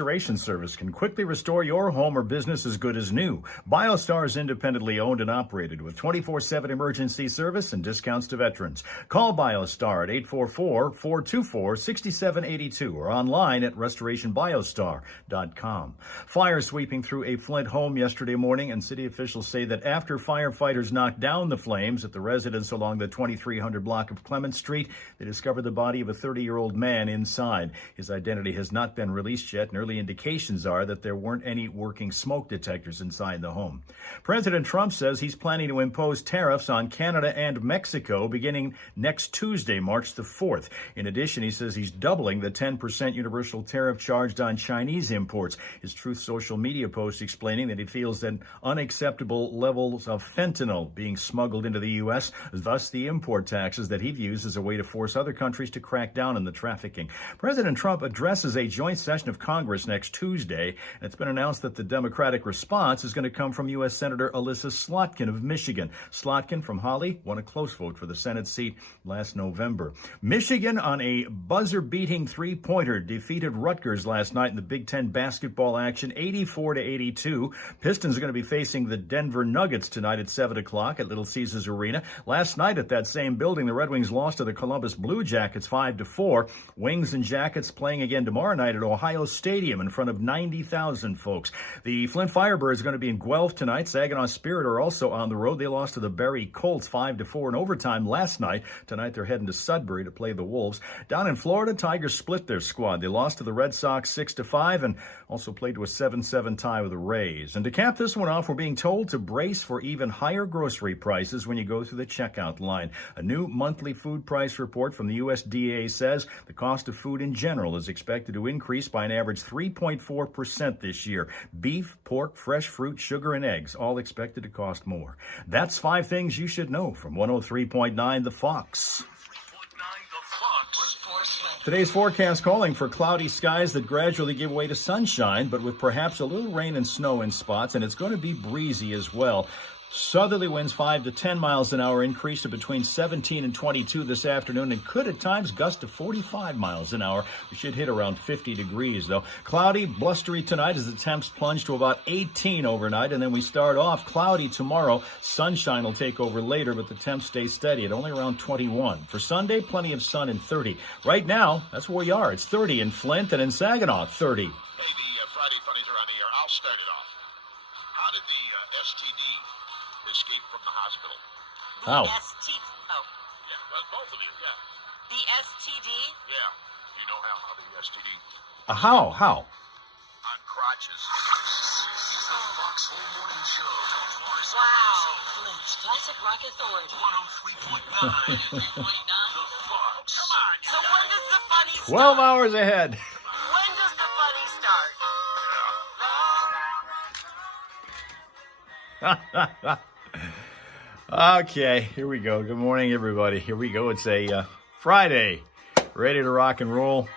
restoration service can quickly restore your home or business as good as new. BioStar is independently owned and operated with 24/7 emergency service and discounts to veterans. Call BioStar at 844-424-6782 or online at restorationbiostar.com. Fire sweeping through a Flint home yesterday morning, and city officials say that after firefighters knocked down the flames at the residence along the 2300 block of Clement Street, they discovered the body of a 30-year-old man inside. His identity has not been released yet, and early indications are that there weren't any working smoke detectors inside the home. President Trump says he's planning to impose tariffs on Canada and Mexico beginning next Tuesday, March the 4th. In addition, he says he's doubling the 10% universal tariff charged on Chinese imports. His Truth social media post explaining that he feels that unacceptable levels of fentanyl being smuggled into the U.S., thus the import taxes that he views as a way to force other countries to crack down on the trafficking. President Trump addresses a joint session of Congress next Tuesday, and it's been announced that the Democratic response is going to come from U.S. Senator Alyssa Slotkin of Michigan. Slotkin from Holly won a close vote for the Senate seat last November. Michigan, on a buzzer-beating three-pointer, defeated Rutgers last night in the Big Ten basketball action, 84-82. Pistons are going to be facing the Denver Nuggets tonight at 7 o'clock at Little Caesars Arena. Last night at that same building, the Red Wings lost to the Columbus Blue Jackets 5-4. Wings and Jackets playing again tomorrow night at Ohio Stadium in front of 90,000 folks. The Flint Firebirds are going to be in Guelph tonight. Saginaw Spirit are also on the road. They lost to the Barrie Colts 5-4 in overtime last night. Tonight they're heading to Sudbury to play the Wolves. Down in Florida, Tigers split their squad. They lost to the Red Sox 6-5 and also played to a 7-7 tie with the Rays. And to cap this one off, we're being told to brace for even higher grocery prices when you go through the checkout line. A new monthly food price report from the USDA says the cost of food in general is expected to increase by an average 3.4% this year. Beef, pork, fresh fruit, sugar, and eggs all expected to cost more. That's 5 things you should know from 103.9 The Fox. Today's forecast calling for cloudy skies that gradually give way to sunshine, but with perhaps a little rain and snow in spots, and it's going to be breezy as well. Southerly winds 5 to 10 miles an hour, increase to between 17 and 22 this afternoon, and could at times gust to 45 miles an hour. We should hit around 50 degrees, though. Cloudy, blustery tonight as the temps plunge to about 18 overnight, and then we start off cloudy tomorrow. Sunshine will take over later, but the temps stay steady at only around 21. For Sunday, plenty of sun and 30. Right now, that's where we are. It's 30 in Flint and in Saginaw, 30. Hey, the Friday Funnies are on the air. I'll start it off. How did the STD escape from the hospital? How? Yeah, well, both of you, yeah. The STD? Yeah. You know how the STD... How? On crotches. It's the Fox Home Morning Show. Wow. Flint's Classic Rock Authority. 103.9. The Fox. Come on. So when does the funny start? 12 hours ahead. When does the funny start? Okay, here we go. Good morning, everybody. Here we go. It's a Friday, ready to rock and roll,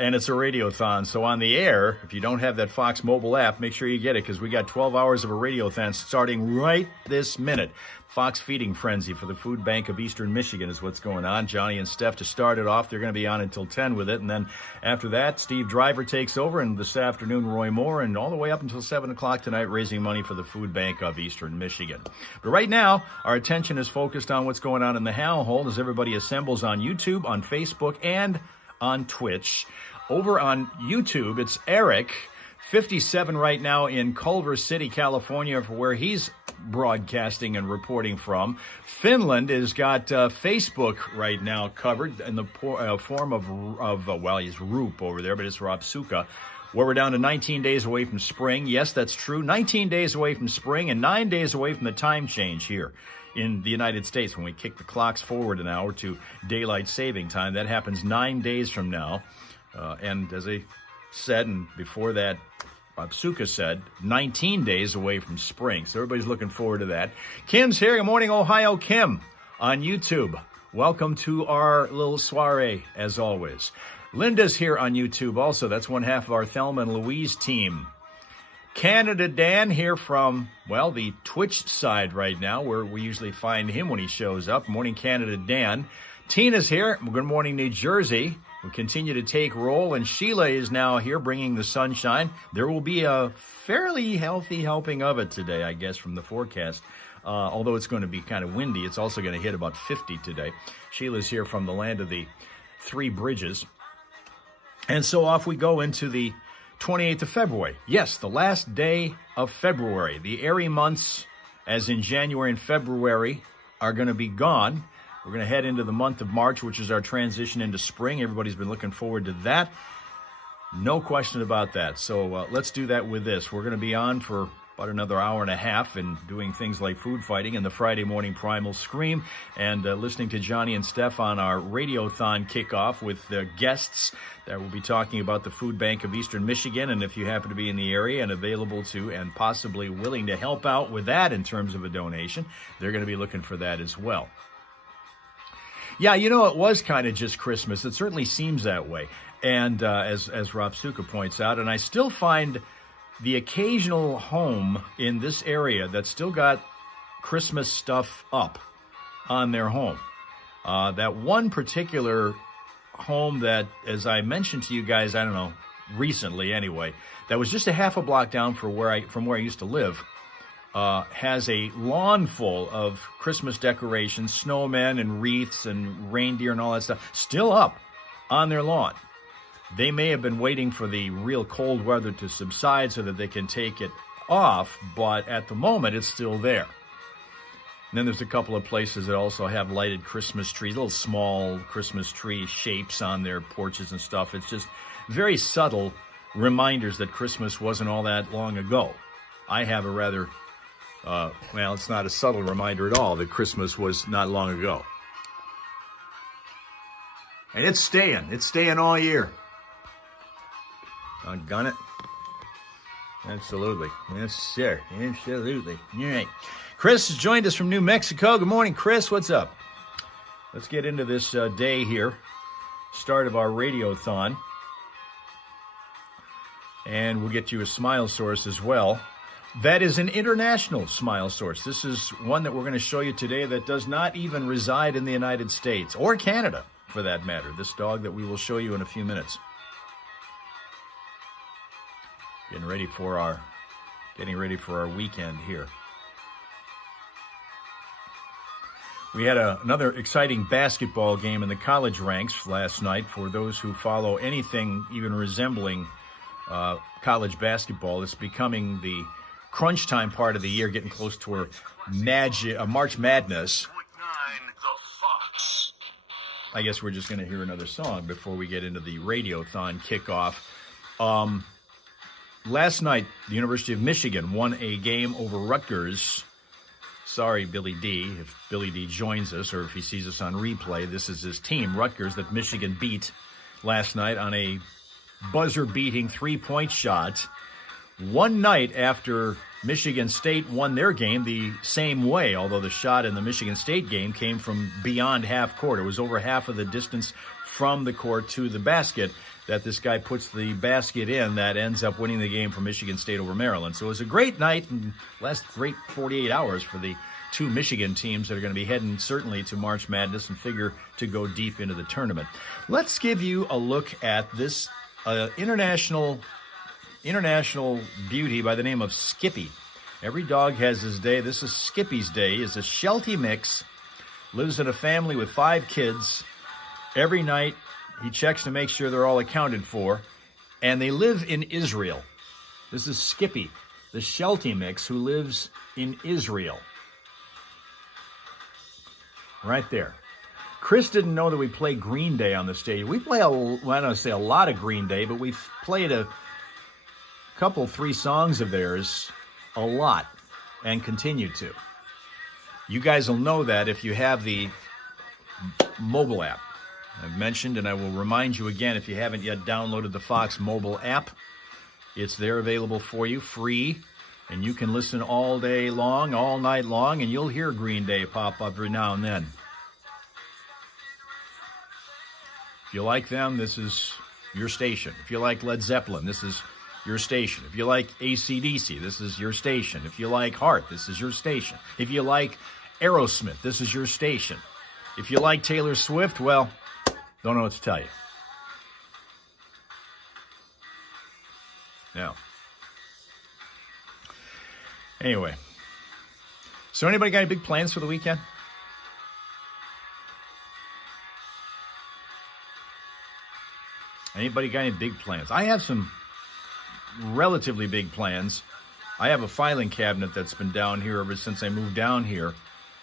and it's a radiothon. So on the air, if you don't have that Fox mobile app, make sure you get it, because we got 12 hours of a radiothon starting right this minute. Fox Feeding Frenzy for the Food Bank of Eastern Michigan is what's going on. Johnny and Steph to start it off. They're going to be on until 10 with it. And then after that, Steve Driver takes over. And this afternoon, Roy Moore. And all the way up until 7 o'clock tonight, raising money for the Food Bank of Eastern Michigan. But right now, our attention is focused on what's going on in the Hal Hole as everybody assembles on YouTube, on Facebook, and on Twitch. Over on YouTube, it's Eric, 57 right now in Culver City, California, for where he's broadcasting and reporting from. Finland has got Facebook right now covered in the form of he's Roop over there, but it's Rapsuka, where we're down to 19 days away from spring. Yes, that's true. 19 days away from spring and 9 days away from the time change here in the United States when we kick the clocks forward an hour to daylight saving time. That happens 9 days from now. And as I said, and before that, Rapsuka said, 19 days away from spring. So everybody's looking forward to that. Kim's here. Good morning, Ohio. Kim on YouTube. Welcome to our little soiree, as always. Linda's here on YouTube also. That's one half of our Thelma and Louise team. Canada Dan here from, well, the Twitch side right now, where we usually find him when he shows up. Morning, Canada Dan. Tina's here. Good morning, New Jersey. will continue to take roll, and Sheila is now here bringing the sunshine. There will be a fairly healthy helping of it today, I guess, from the forecast. Although it's going to be kind of windy, it's also going to hit about 50 today. Sheila's here from the land of the Three Bridges. And so off we go into the 28th of February. Yes, the last day of February. The airy months, as in January and February, are going to be gone. We're going to head into the month of March, which is our transition into spring. Everybody's been looking forward to that. No question about that. So let's do that with this. We're going to be on for about another hour and a half and doing things like food fighting and the Friday morning Primal Scream and listening to Johnny and Steph on our Radiothon kickoff with guests that will be talking about the Food Bank of Eastern Michigan. And if you happen to be in the area and available to and possibly willing to help out with that in terms of a donation, they're going to be looking for that as well. Yeah, you know, it was kind of just Christmas. It certainly seems that way. And as Rob Stuka points out, and I still find the occasional home in this area that still got Christmas stuff up on their home. That one particular home that, as I mentioned to you guys, I don't know, recently anyway, that was just a half a block down from where I used to live, has a lawn full of Christmas decorations, snowmen and wreaths and reindeer and all that stuff, still up on their lawn. They may have been waiting for the real cold weather to subside so that they can take it off, but at the moment, it's still there. And then there's a couple of places that also have lighted Christmas trees, little small Christmas tree shapes on their porches and stuff. It's just very subtle reminders that Christmas wasn't all that long ago. I have a rather, well, it's not a subtle reminder at all that Christmas was not long ago. And it's staying all year. Doggone it. Absolutely. Yes, sir. Absolutely. All right. Chris has joined us from New Mexico. Good morning, Chris. What's up? Let's get into this day here. Start of our Radiothon. And we'll get you a smile source as well. That is an international smile source. This is one that we're going to show you today that does not even reside in the United States or Canada, for that matter. This dog that we will show you in a few minutes. Getting ready for our weekend here. We had another exciting basketball game in the college ranks last night. For those who follow anything even resembling college basketball, it's becoming the crunch time part of the year, getting close to our March Madness. I guess we're just going to hear another song before we get into the Radiothon kickoff. Last night, the University of Michigan won a game over Rutgers. Sorry, Billy D, if Billy D joins us or if he sees us on replay. This is his team, Rutgers, that Michigan beat last night on a buzzer-beating three-point shot. One night after Michigan State won their game the same way, although the shot in the Michigan State game came from beyond half court. It was over half of the distance from the court to the basket that this guy puts the basket in that ends up winning the game for Michigan State over Maryland. So it was a great night and last great 48 hours for the two Michigan teams that are going to be heading certainly to March Madness and figure to go deep into the tournament. Let's give you a look at this international beauty by the name of Skippy. Every dog has his day. This is Skippy's day. It's a Sheltie mix. Lives in a family with 5 kids. Every night he checks to make sure they're all accounted for. And they live in Israel. This is Skippy, the Sheltie mix, who lives in Israel. Right there. Chris didn't know that we play Green Day on the stage. We play, I don't say a lot of Green Day, but we've played a couple, 3 songs of theirs a lot and continue to. You guys will know that if you have the mobile app. I've mentioned, and I will remind you again, if you haven't yet downloaded the Fox mobile app, it's there available for you, free, and you can listen all day long, all night long, and you'll hear Green Day pop up every now and then. If you like them, this is your station. If you like Led Zeppelin, this is your station. If you like AC/DC, this is your station. If you like Heart, this is your station. If you like Aerosmith, this is your station. If you like Taylor Swift, well, don't know what to tell you. Yeah. Anyway, so anybody got any big plans for the weekend? Anybody got any big plans? I have some relatively big plans. I have a filing cabinet that's been down here ever since I moved down here,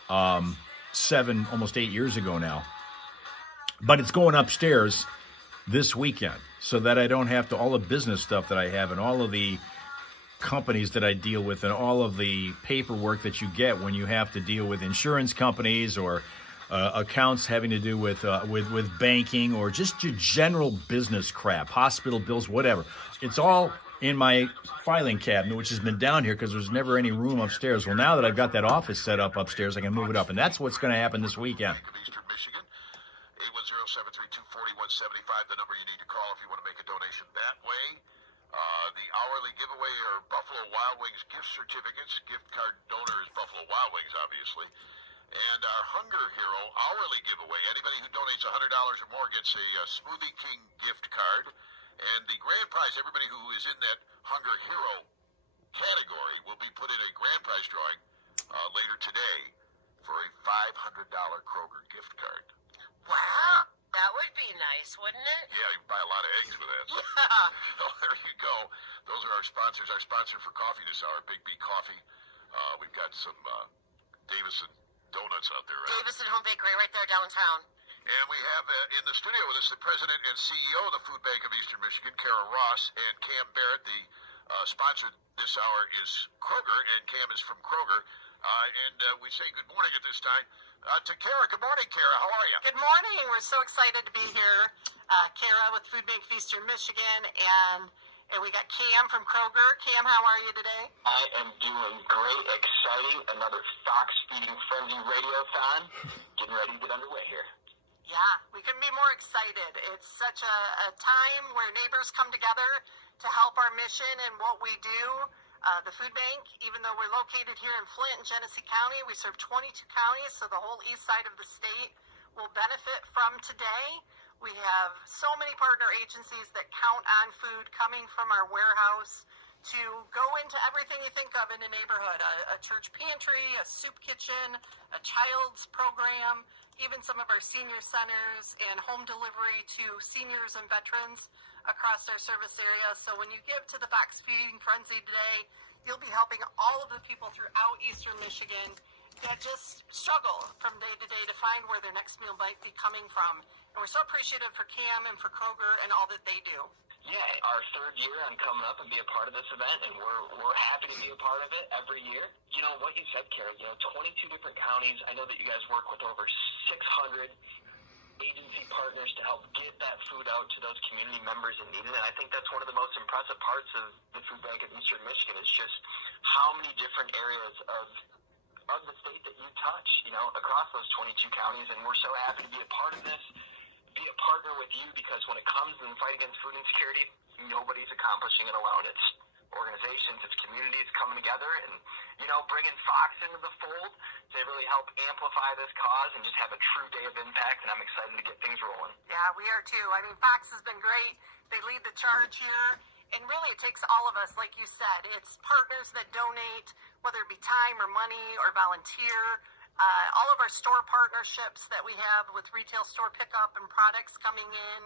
almost 8 years ago now. But it's going upstairs this weekend so that I don't have to, all the business stuff that I have and all of the companies that I deal with and all of the paperwork that you get when you have to deal with insurance companies or accounts having to do with banking or just your general business crap, hospital bills, whatever. It's all in my filing cabinet, which has been down here because there's never any room upstairs. Well, now that I've got that office set up upstairs, I can move it up, and that's what's going to happen this weekend. Eastern Michigan, 810-732-4175, the number you need to call if you want to make a donation that way. The hourly giveaway are Buffalo Wild Wings gift certificates. Gift card donor is Buffalo Wild Wings, obviously. And our Hunger Hero hourly giveaway. Anybody who donates $100 or more gets a Smoothie King gift card. And the grand prize, everybody who is in that Hunger Hero category will be put in a grand prize drawing later today for a $500 Kroger gift card. Wow, that would be nice, wouldn't it? Yeah, you can buy a lot of eggs with that. So. Yeah. Oh, there you go. Those are our sponsors. Our sponsor for coffee this hour, Big B Coffee. We've got some Davison donuts out there. Right? Davison Home Bakery right there downtown. And we have in the studio with us the president and CEO of the Food Bank of Eastern Michigan, Kara Ross, and Cam Barrett. The sponsor this hour is Kroger, and Cam is from Kroger. And we say good morning at this time to Kara. Good morning, Kara. How are you? Good morning. We're so excited to be here. Kara with Food Bank of Eastern Michigan, and we got Cam from Kroger. Cam, how are you today? I am doing great. Exciting. Another Fox Feeding Frenzy radiothon. Getting ready to get underway here. Yeah, we couldn't be more excited. It's such a time where neighbors come together to help our mission and what we do. The food bank, even though we're located here in Flint and Genesee County, we serve 22 counties, so the whole east side of the state will benefit from today. We have so many partner agencies that count on food coming from our warehouse to go into everything you think of in a neighborhood, a church pantry, a soup kitchen, a child's program, even some of our senior centers and home delivery to seniors and veterans across our service area. So when you give to the Fox Feeding Frenzy today, you'll be helping all of the people throughout Eastern Michigan that just struggle from day to day to find where their next meal might be coming from. And we're so appreciative for Cam and for Kroger and all that they do. Yeah, our third year on coming up and be a part of this event, and we're happy to be a part of it every year. You know, what you said, Kara, 22 different counties. I know that you guys work with over 600 agency partners to help get that food out to those community members in need. And I think that's one of the most impressive parts of the Food Bank of Eastern Michigan is just how many different areas of the state that you touch, across those 22 counties. And we're so happy to be a part of this, be a partner with you, because when it comes to the fight against food insecurity, nobody's accomplishing it alone. It's organizations, it's communities coming together and, bringing Fox into the fold to really help amplify this cause and just have a true day of impact. And I'm excited to get things rolling. Yeah, we are too. I mean, Fox has been great. They lead the charge here. And really, it takes all of us, like you said. It's partners that donate, whether it be time or money or volunteer. All of our store partnerships that we have with retail store pickup and products coming in.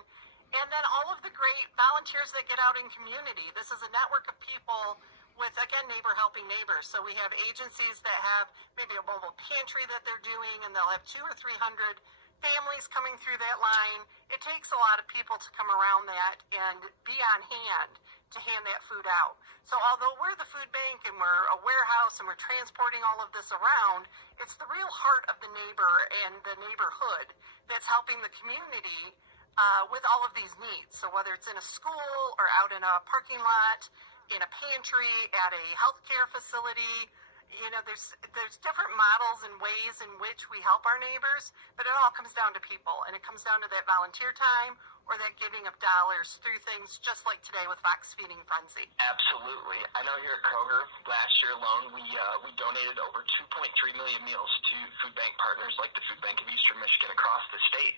And then all of the great volunteers that get out in community. This is a network of people with, again, neighbor helping neighbors. So we have agencies that have maybe a mobile pantry that they're doing, and they'll have 200 or 300 families coming through that line. It takes a lot of people to come around that and be on hand to hand that food out. So although we're the food bank and we're a warehouse and we're transporting all of this around, it's the real heart of the neighbor and the neighborhood that's helping the community with all of these needs. So whether it's in a school or out in a parking lot, in a pantry, at a healthcare facility, there's different models and ways in which we help our neighbors, but it all comes down to people, and it comes down to that volunteer time or that giving of dollars through things just like today with Fox Feeding Frenzy. Absolutely. I know here at Kroger, last year alone, we donated over 2.3 million meals to food bank partners like the Food Bank of Eastern Michigan across the state.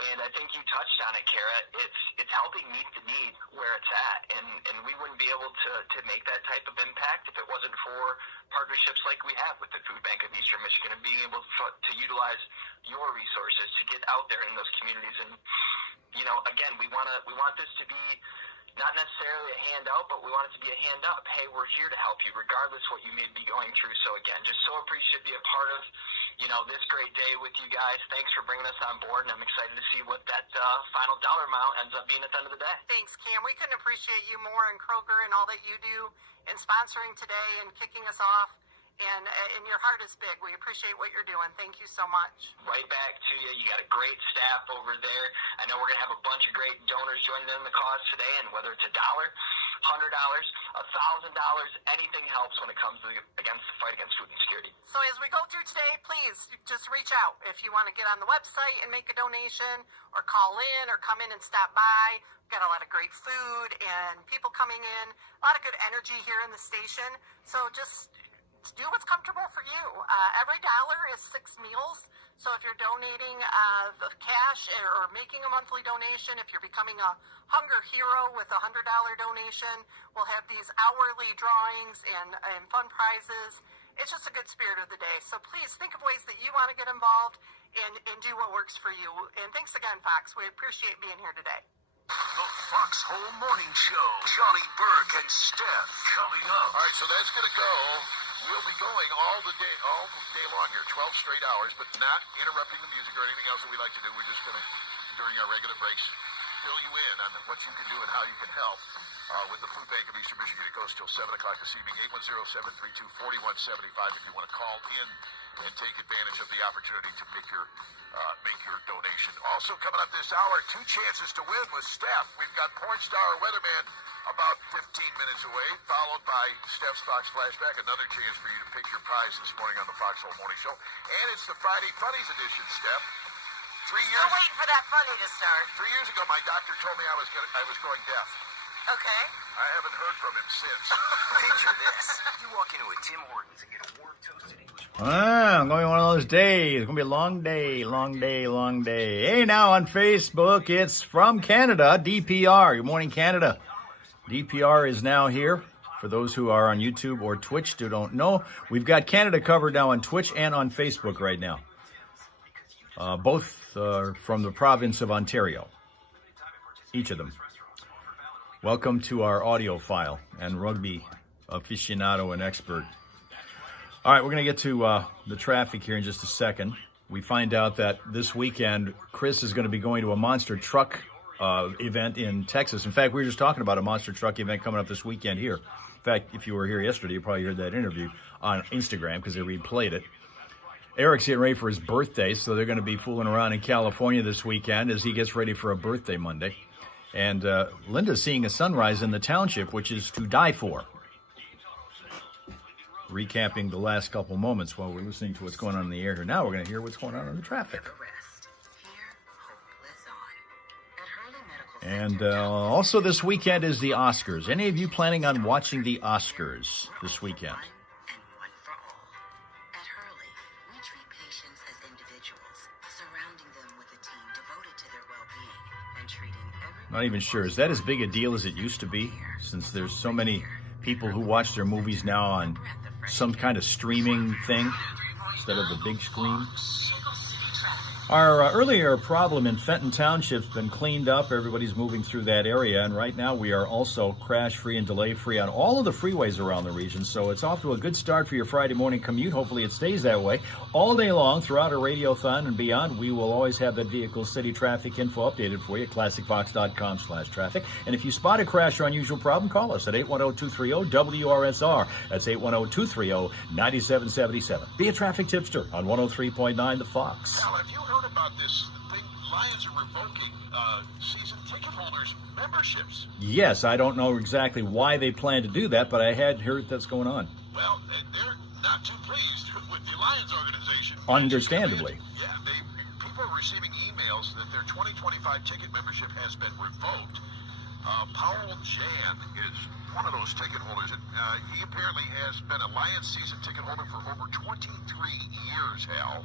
And I think you touched on it, Kara. It's helping meet the need where it's at, and we wouldn't be able to make that type of impact if it wasn't for partnerships like we have with the Food Bank of Eastern Michigan and being able to utilize your resources to get out there in those communities. And again, we want this to be not necessarily a handout, but we want it to be a hand up. Hey, we're here to help you, regardless what you may be going through. So again, just so appreciative to be a part of this great day with you guys. Thanks for bringing us on board, and I'm excited to see what that final dollar amount ends up being at the end of the day. Thanks, Cam. We couldn't appreciate you more and Kroger and all that you do in sponsoring today and kicking us off. And your heart is big. We appreciate what you're doing. Thank you so much. Right back to you. You got a great staff over there. I know we're going to have a bunch of great donors joining in the cause today, and whether it's $1, $100, $1,000, anything helps when it comes against the fight against food insecurity. So as we go through today, please just reach out if you want to get on the website and make a donation, or call in, or come in and stop by. We've got a lot of great food and people coming in, a lot of good energy here in the station. So just do what's comfortable for you. Every dollar is 6 meals. So if you're donating the cash or making a monthly donation, if you're becoming a hunger hero with a $100 donation, we'll have these hourly drawings and fun prizes. It's just a good spirit of the day. So please think of ways that you want to get involved and do what works for you. And thanks again, Fox. We appreciate being here today. The Foxhole Morning Show. Johnny Burke and Steph coming up. All right, so that's going to go. We'll be going all day long here, 12 straight hours, but not interrupting the music or anything else that we like to do. We're just going to, during our regular breaks, fill you in on what you can do and how you can help with the Food Bank of Eastern Michigan. It goes till 7 o'clock this evening, 810-732-4175 if you want to call in and take advantage of the opportunity to make your donation. Also coming up this hour, 2 chances to win with Steph. We've got porn star weatherman about 15 minutes away, followed by Steph's Fox Flashback, another chance for you to pick your prize this morning on the Foxhole Morning Show. And it's the Friday Funnies edition, Steph. 3 years. Still waiting for that funny to start. 3 years ago, my doctor told me I was going deaf. Okay. I haven't heard from him since. Picture this. You walk into a Tim Hortons and get a warm toasted English. I'm going one of those days. It's going to be a long day, long day, long day. Hey, now on Facebook, it's from Canada, DPR. Good morning, Canada. DPR is now here. For those who are on YouTube or Twitch who don't know, we've got Canada covered now on Twitch and on Facebook right now. Both from the province of Ontario. Each of them. Welcome to our audio file and rugby aficionado and expert. All right, we're going to get to the traffic here in just a second. We find out that this weekend, Chris is going to be going to a monster truck event in Texas. In fact, we were just talking about a monster truck event coming up this weekend here. In fact, if you were here yesterday, you probably heard that interview on Instagram because they replayed it. Eric's getting ready for his birthday, so they're going to be fooling around in California this weekend as he gets ready for a birthday Monday. And Linda's seeing a sunrise in the township, which is to die for. Recapping the last couple moments while we're listening to what's going on in the air here. Now we're going to hear what's going on in the traffic. And also this weekend is the Oscars. Any of you planning on watching the Oscars this weekend? Not even sure. Is that as big a deal as it used to be? Since there's so many people who watch their movies now on some kind of streaming thing instead of the big screen. Our earlier problem in Fenton Township's been cleaned up. Everybody's moving through that area. And right now we are also crash-free and delay-free on all of the freeways around the region. So it's off to a good start for your Friday morning commute. Hopefully it stays that way. All day long throughout our radiothon and beyond, we will always have that vehicle city traffic info updated for you at classicfox.com/traffic. And if you spot a crash or unusual problem, call us at 810-230-WRSR. That's 810-230-9777. Be a traffic tipster on 103.9 The Fox. Hal, have you heard about this thing? Lions are revoking season ticket holders' memberships. Yes, I don't know exactly why they plan to do that, but I had heard that's going on. Well, they're not too pleased with the Lions organization. Understandably. Yeah, people are receiving emails that their 2025 ticket membership has been revoked. Powell Jan is one of those ticket holders. He apparently has been a Lions season ticket holder for over 23 years, Hal.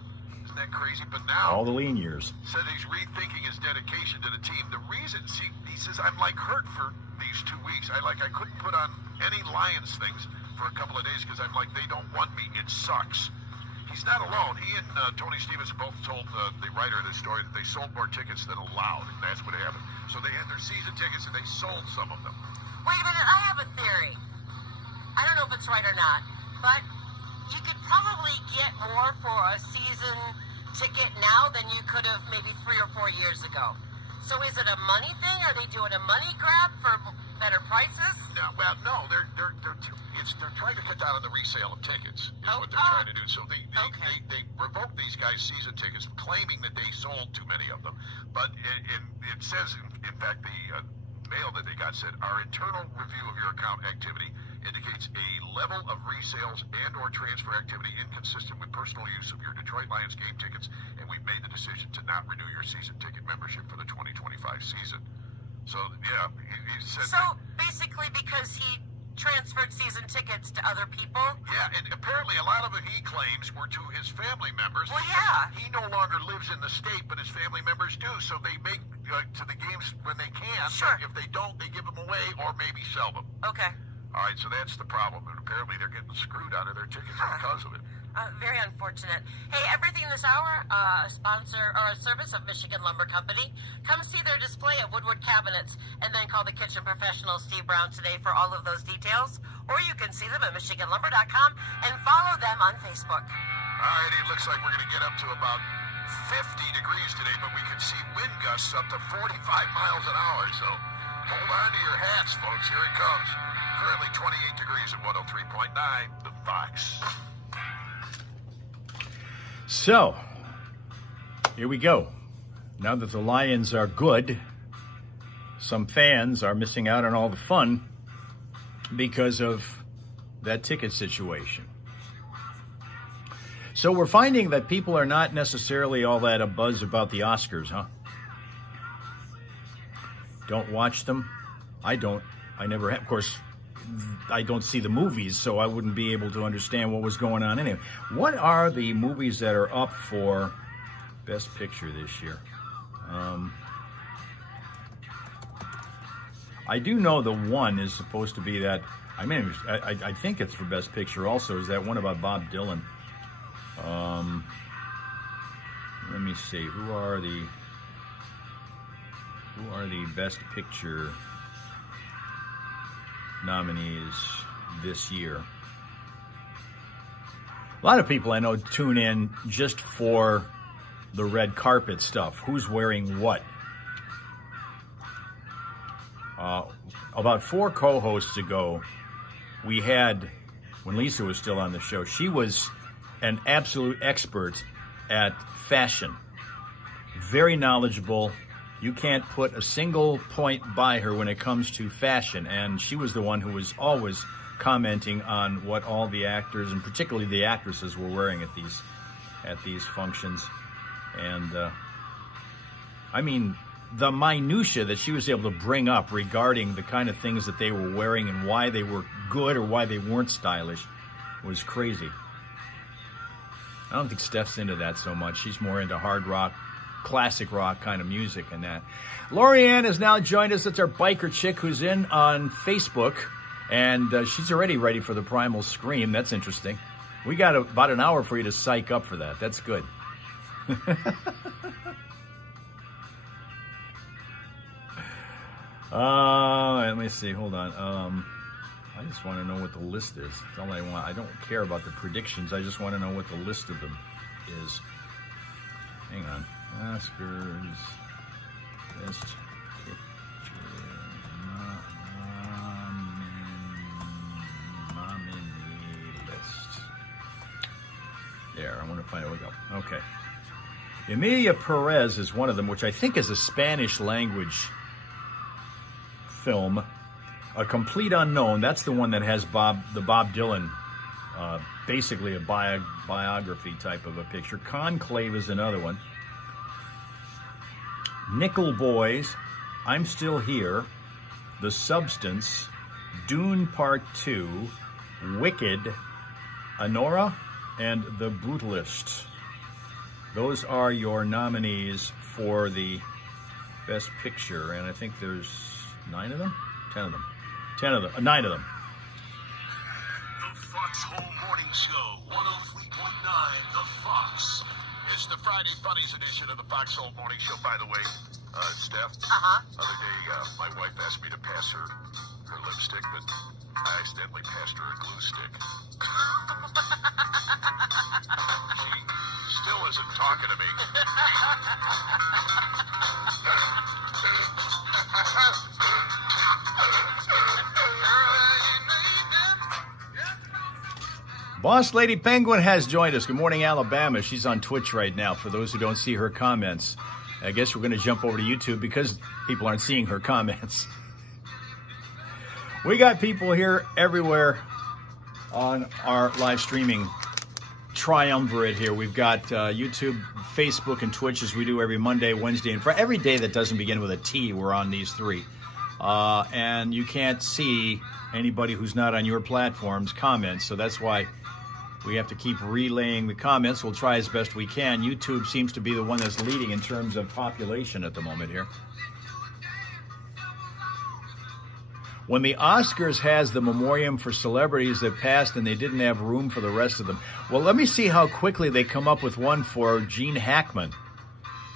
Isn't that crazy? But now, All the lean years. said he's rethinking his dedication to the team. The reason, see, he says, I'm like hurt for these 2 weeks. I couldn't put on any Lions things for a couple of days because I'm like, they don't want me. It sucks. He's not alone. He and Tony Stevens both told the writer of this story that they sold more tickets than allowed, and that's what happened. So they had their season tickets, and they sold some of them. Wait a minute, I have a theory. I don't know if it's right or not, but you could probably get more for a season ticket now than you could have maybe 3 or 4 years ago. So is it a money thing? Are they doing a money grab for better prices? No, well, no, they're trying to cut down on the resale of tickets. Is what they're trying to do. So they revoked these guys' season tickets, claiming that they sold too many of them. But it says, in fact, the mail that they got said, our internal review of your account activity indicates a level of resales and or transfer activity inconsistent with personal use of your Detroit Lions game tickets, and we've made the decision to not renew your season ticket membership for the 2025 season. So, yeah, he said... So, basically because he transferred season tickets to other people? Yeah, and apparently a lot of it he claims were to his family members. Well, yeah. He no longer lives in the state, but his family members do, so they make to the games when they can. Sure. If they don't, they give them away or maybe sell them. Okay. All right, so that's the problem. And apparently they're getting screwed out of their tickets because of it. Very unfortunate. Hey, everything this hour, a sponsor or a service of Michigan Lumber Company. Come see their display of woodwork cabinets and then call the kitchen professional Steve Brown today for all of those details. Or you can see them at MichiganLumber.com and follow them on Facebook. All right, it looks like we're going to get up to about 50 degrees today, but we could see wind gusts up to 45 miles an hour. So hold on to your hats, folks. Here it comes. Currently 28 degrees at 103.9, the Fox. So, here we go. Now that the Lions are good, some fans are missing out on all the fun because of that ticket situation. So we're finding that people are not necessarily all that abuzz about the Oscars, huh? Don't watch them? I don't. I never have. Of course, I don't see the movies, so I wouldn't be able to understand what was going on anyway. What are the movies that are up for Best Picture this year? I do know the one is supposed to be that, I think it's for Best Picture also, is that one about Bob Dylan. Let me see, who are the Best Picture nominees this year? A lot of people I know tune in just for the red carpet stuff. Who's wearing what? About 4 co-hosts ago, we had, when Lisa was still on the show, she was an absolute expert at fashion. Very knowledgeable. You can't put a single point by her when it comes to fashion, and she was the one who was always commenting on what all the actors and particularly the actresses were wearing at these functions. And I mean, the minutia that she was able to bring up regarding the kind of things that they were wearing and why they were good or why they weren't stylish was crazy. I don't think Steph's into that so much. She's more into hard rock, classic rock kind of music and that. Lorianne has now joined us. That's our biker chick who's in on Facebook, and she's already ready for the Primal Scream. That's interesting. We got about an hour for you to psych up for that. That's good. Let me see. Hold on. I just want to know what the list is. That's all I want. I don't care about the predictions. I just want to know what the list of them is. Hang on. Oscars. Best Picture. Nominee list. There. I want to find out. We go. Okay. Emilia Perez is one of them, which I think is a Spanish language film. A Complete Unknown, that's the one that has the Bob Dylan, basically a biography type of a picture. Conclave is another one. Nickel Boys, I'm Still Here, The Substance, Dune Part 2, Wicked, Anora, and The Brutalist. Those are your nominees for the Best Picture, and I think there's 9 of them? 10 of them. 10 of them. 9 of them. The Foxhole Morning Show, 103.9 The Fox. It's the Friday Funnies edition of the Foxhole Morning Show, by the way. Steph? Uh-huh. Other day, my wife asked me to pass her lipstick, but I accidentally passed her a glue stick. She still isn't talking to me. Boss Lady Penguin has joined us. Good morning, Alabama. She's on Twitch right now. For those who don't see her comments, I guess we're going to jump over to YouTube because people aren't seeing her comments. We got people here everywhere on our live streaming triumvirate here. We've got YouTube, Facebook, and Twitch as we do every Monday, Wednesday, and Friday. Every day that doesn't begin with a T, we're on these three. And you can't see anybody who's not on your platform's comments, so that's why we have to keep relaying the comments. We'll try as best we can. YouTube seems to be the one that's leading in terms of population at the moment here. When the Oscars has the memoriam for celebrities that passed and they didn't have room for the rest of them. Well, let me see how quickly they come up with one for Gene Hackman.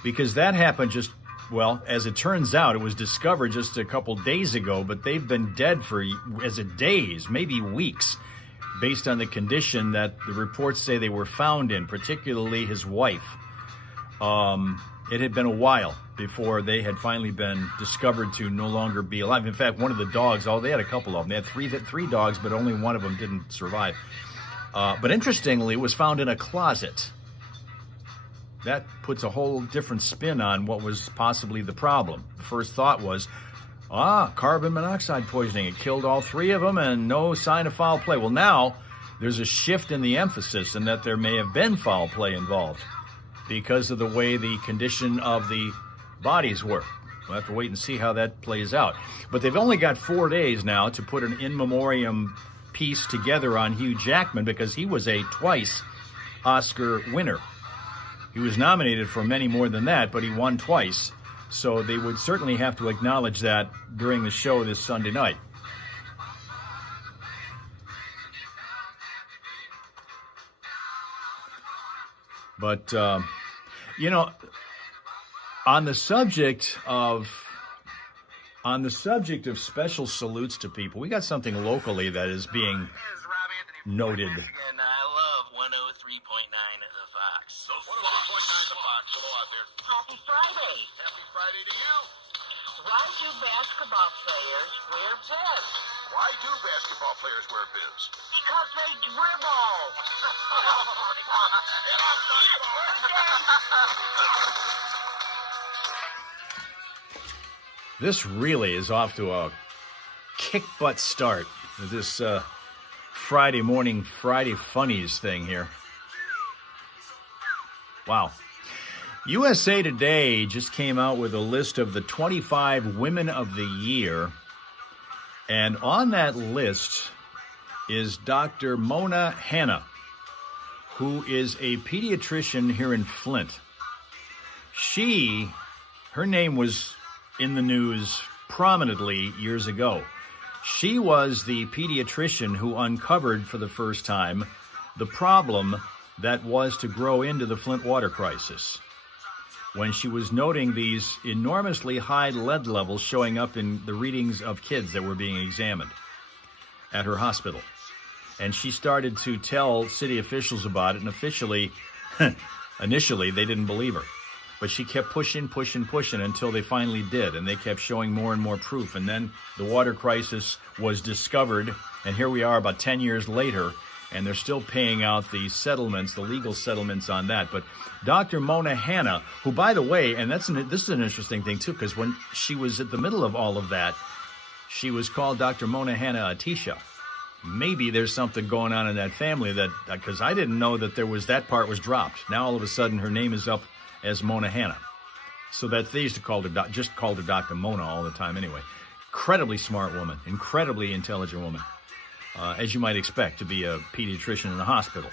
Because that happened just, well, as it turns out, it was discovered just a couple days ago, but they've been dead for days, maybe weeks, based on the condition that the reports say they were found in, particularly his wife. It had been a while before they had finally been discovered to no longer be alive. In fact, one of the dogs, they had a couple of them. They had three dogs, but only one of them didn't survive. But interestingly, it was found in a closet. That puts a whole different spin on what was possibly the problem. The first thought was, carbon monoxide poisoning. It killed all 3 of them and no sign of foul play. Well, now there's a shift in the emphasis in that there may have been foul play involved because of the way the condition of the bodies were. We'll have to wait and see how that plays out. But they've only got 4 days now to put an in memoriam piece together on Hugh Jackman because he was a twice Oscar winner. He was nominated for many more than that, but he won twice. So they would certainly have to acknowledge that during the show this Sunday night. But, on the subject of special salutes to people, we got something locally that is being noted. And I love 103.9 of the Fox. 103.9 The Fox. Hello out there. Happy Friday. Happy Friday to you. Why do basketball players wear bibs? Why do basketball players wear bibs? Because they dribble. This really is off to a kick-butt start with this Friday morning, Friday Funnies thing here. Wow. USA Today just came out with a list of the 25 Women of the Year. And on that list is Dr. Mona Hanna, who is a pediatrician here in Flint. Her name was in the news prominently years ago. She was the pediatrician who uncovered for the first time the problem that was to grow into the Flint water crisis, when she was noting these enormously high lead levels showing up in the readings of kids that were being examined at her hospital. And she started to tell city officials about it, and initially they didn't believe her. But she kept pushing until they finally did, and they kept showing more and more proof. And then the water crisis was discovered, and here we are about 10 years later, and they're still paying out the settlements, the legal settlements on that. But Dr. Mona Hanna, who, by the way, and this is an interesting thing, too, because when she was at the middle of all of that, she was called Dr. Mona Hanna Atisha. Maybe there's something going on in that family because I didn't know that that part was dropped. Now, all of a sudden, her name is up as Mona Hanna. So that they used to call her, just called her Dr. Mona all the time anyway. Incredibly smart woman, incredibly intelligent woman, as you might expect to be a pediatrician in a hospital.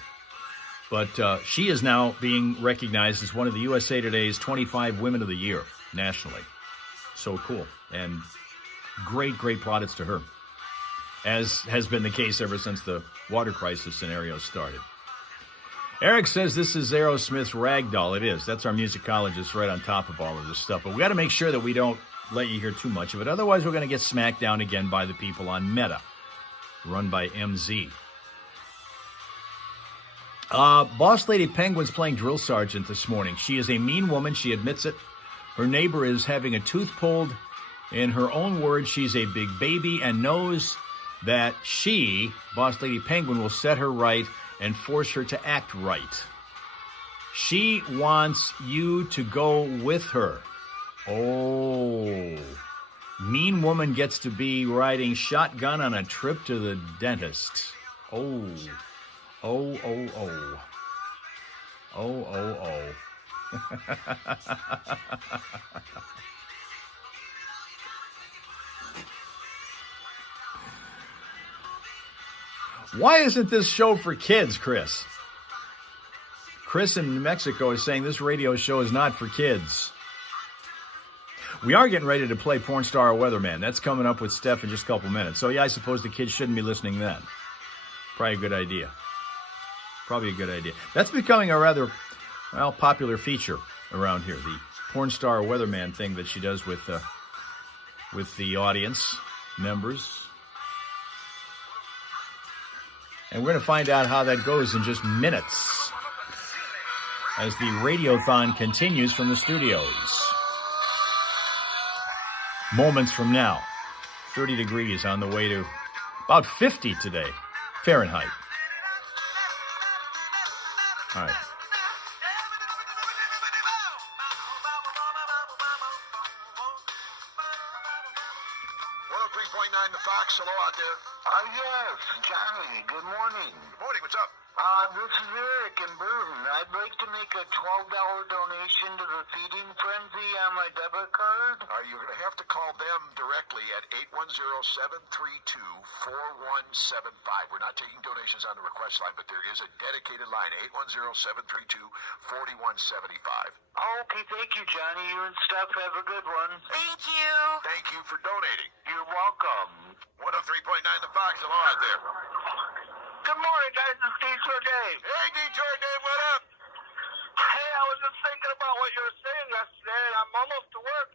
But she is now being recognized as one of the USA Today's 25 Women of the Year nationally. So cool. And great plaudits to her, as has been the case ever since the water crisis scenario started. Eric says this is Aerosmith's Ragdoll. It is. That's our musicologist right on top of all of this stuff. But we got to make sure that we don't let you hear too much of it. Otherwise, we're going to get smacked down again by the people on Meta, run by MZ. Boss Lady Penguin's playing drill sergeant this morning. She is a mean woman. She admits it. Her neighbor is having a tooth pulled. In her own words, she's a big baby and knows that she, Boss Lady Penguin, will set her right and force her to act right. She wants you to go with her. Oh. Mean woman gets to be riding shotgun on a trip to the dentist. Oh. Oh, oh, oh. Oh, oh, oh. Why isn't this show for kids, Chris? Chris in New Mexico is saying this radio show is not for kids. We are getting ready to play Porn Star or Weatherman. That's coming up with Steph in just a couple minutes. So, yeah, I suppose the kids shouldn't be listening then. Probably a good idea. That's becoming a rather, popular feature around here. The Porn Star or Weatherman thing that she does with the audience members. And we're going to find out how that goes in just minutes as the Radiothon continues from the studios. Moments from now, 30 degrees on the way to about 50 today, Fahrenheit. All right. 103.9 The Fox. Hello out there. Yes, Johnny. Good morning. Good morning. What's up? This is Eric in Burton. I'd like to make a $12 donation to the Feeding Frenzy on my debit card. You're going to have to call them directly at 810-732-4175. We're not taking donations on the request line, but there is a dedicated line, 810-732-4175. Okay, thank you, Johnny. You and Steph have a good one. Thank you. Thank you for donating. You're welcome. 103.9 The Fox. Hello out there. Good morning, guys. It's Detour Dave. Hey, Detour Dave, what up? Hey, I was just thinking about what you were saying yesterday, and I'm almost to work.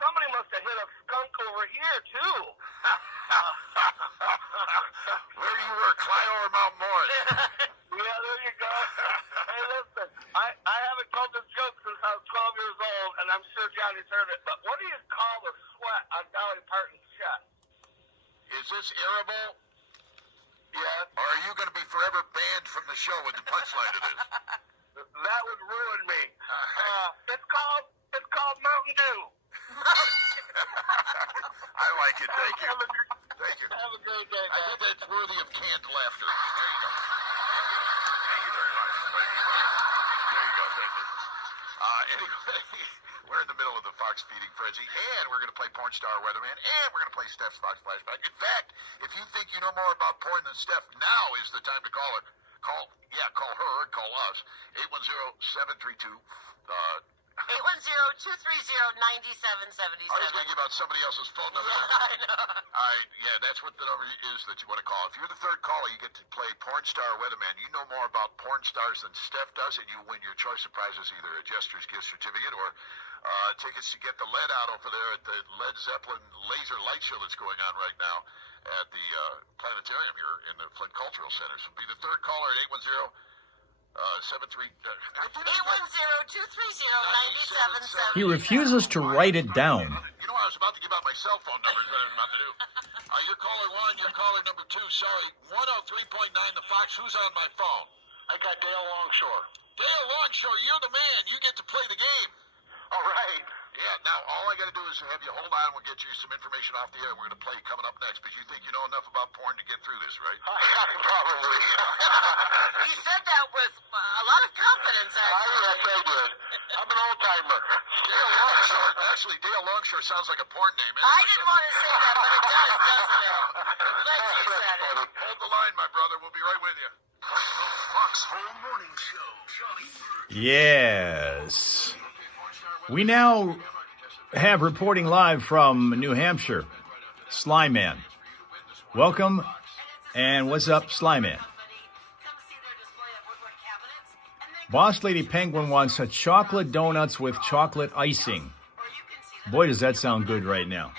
Somebody must have hit a skunk over here, too. Where do you work, Clio or Mount Morris? Yeah, there you go. Hey, listen, I haven't told this joke since I was 12 years old, and I'm sure Johnny's heard it, but what do you call the sweat on Dolly Parton's chest? Is this irritable? Yeah. Or are you going to be forever banned from the show with the punchline to this? That would ruin me. It's called Mountain Dew. I like it. Thank you. Thank you. Have a great day, I guys. think that's worthy of canned laughter. There you go. Thank you very much. Thank you. There you go. Thank you. Anyway, we're in the middle of the Fox Feeding Frenzy, and we're going to play Porn Star Weatherman, and we're going to play Steph's Fox Flashback. In fact, if you think you know more about porn than Steph, now is the time to call her. Call her and call us. 810-732. 810-230-9777. I was going to give out somebody else's phone number. I know. All right, yeah, that's what the number is that you want to call. If you're the third caller, you get to play Porn Star Weatherman. You know more about porn stars than Steph does, and you win your choice of prizes, either a Jester's gift certificate or tickets to get the lead out over there at the Led Zeppelin laser light show that's going on right now at the planetarium here in the Flint Cultural Center. So be the third caller at 810-230-9777. He refuses to write it down. You know, I was about to give out my cell phone numbers, but I'm about to do. You're caller one, you're caller number two. Sorry, 103.9 The Fox. Who's on my phone? I got Dale Longshore. Dale Longshore, you're the man. You get to play the game. All right. Yeah, now all I got to do is have you hold on. We'll get you some information off the air. We're going to play coming up next. But you think you know enough about porn to get through this, right? Probably. You said that with a lot of confidence, actually. Yes, I did. I'm an old-timer. Dale Longshore. Actually, Dale Longshore sounds like a porn name. I didn't want to say that, but it does, doesn't it? I'm glad you said it. Hold the line, my brother. We'll be right with you. Fox Home Morning Show. Johnny Bird. Yes. We now have reporting live from New Hampshire, Sly Man. Welcome, and what's up, Sly Man? Boss Lady Penguin wants a chocolate donuts with chocolate icing. Boy, does that sound good right now.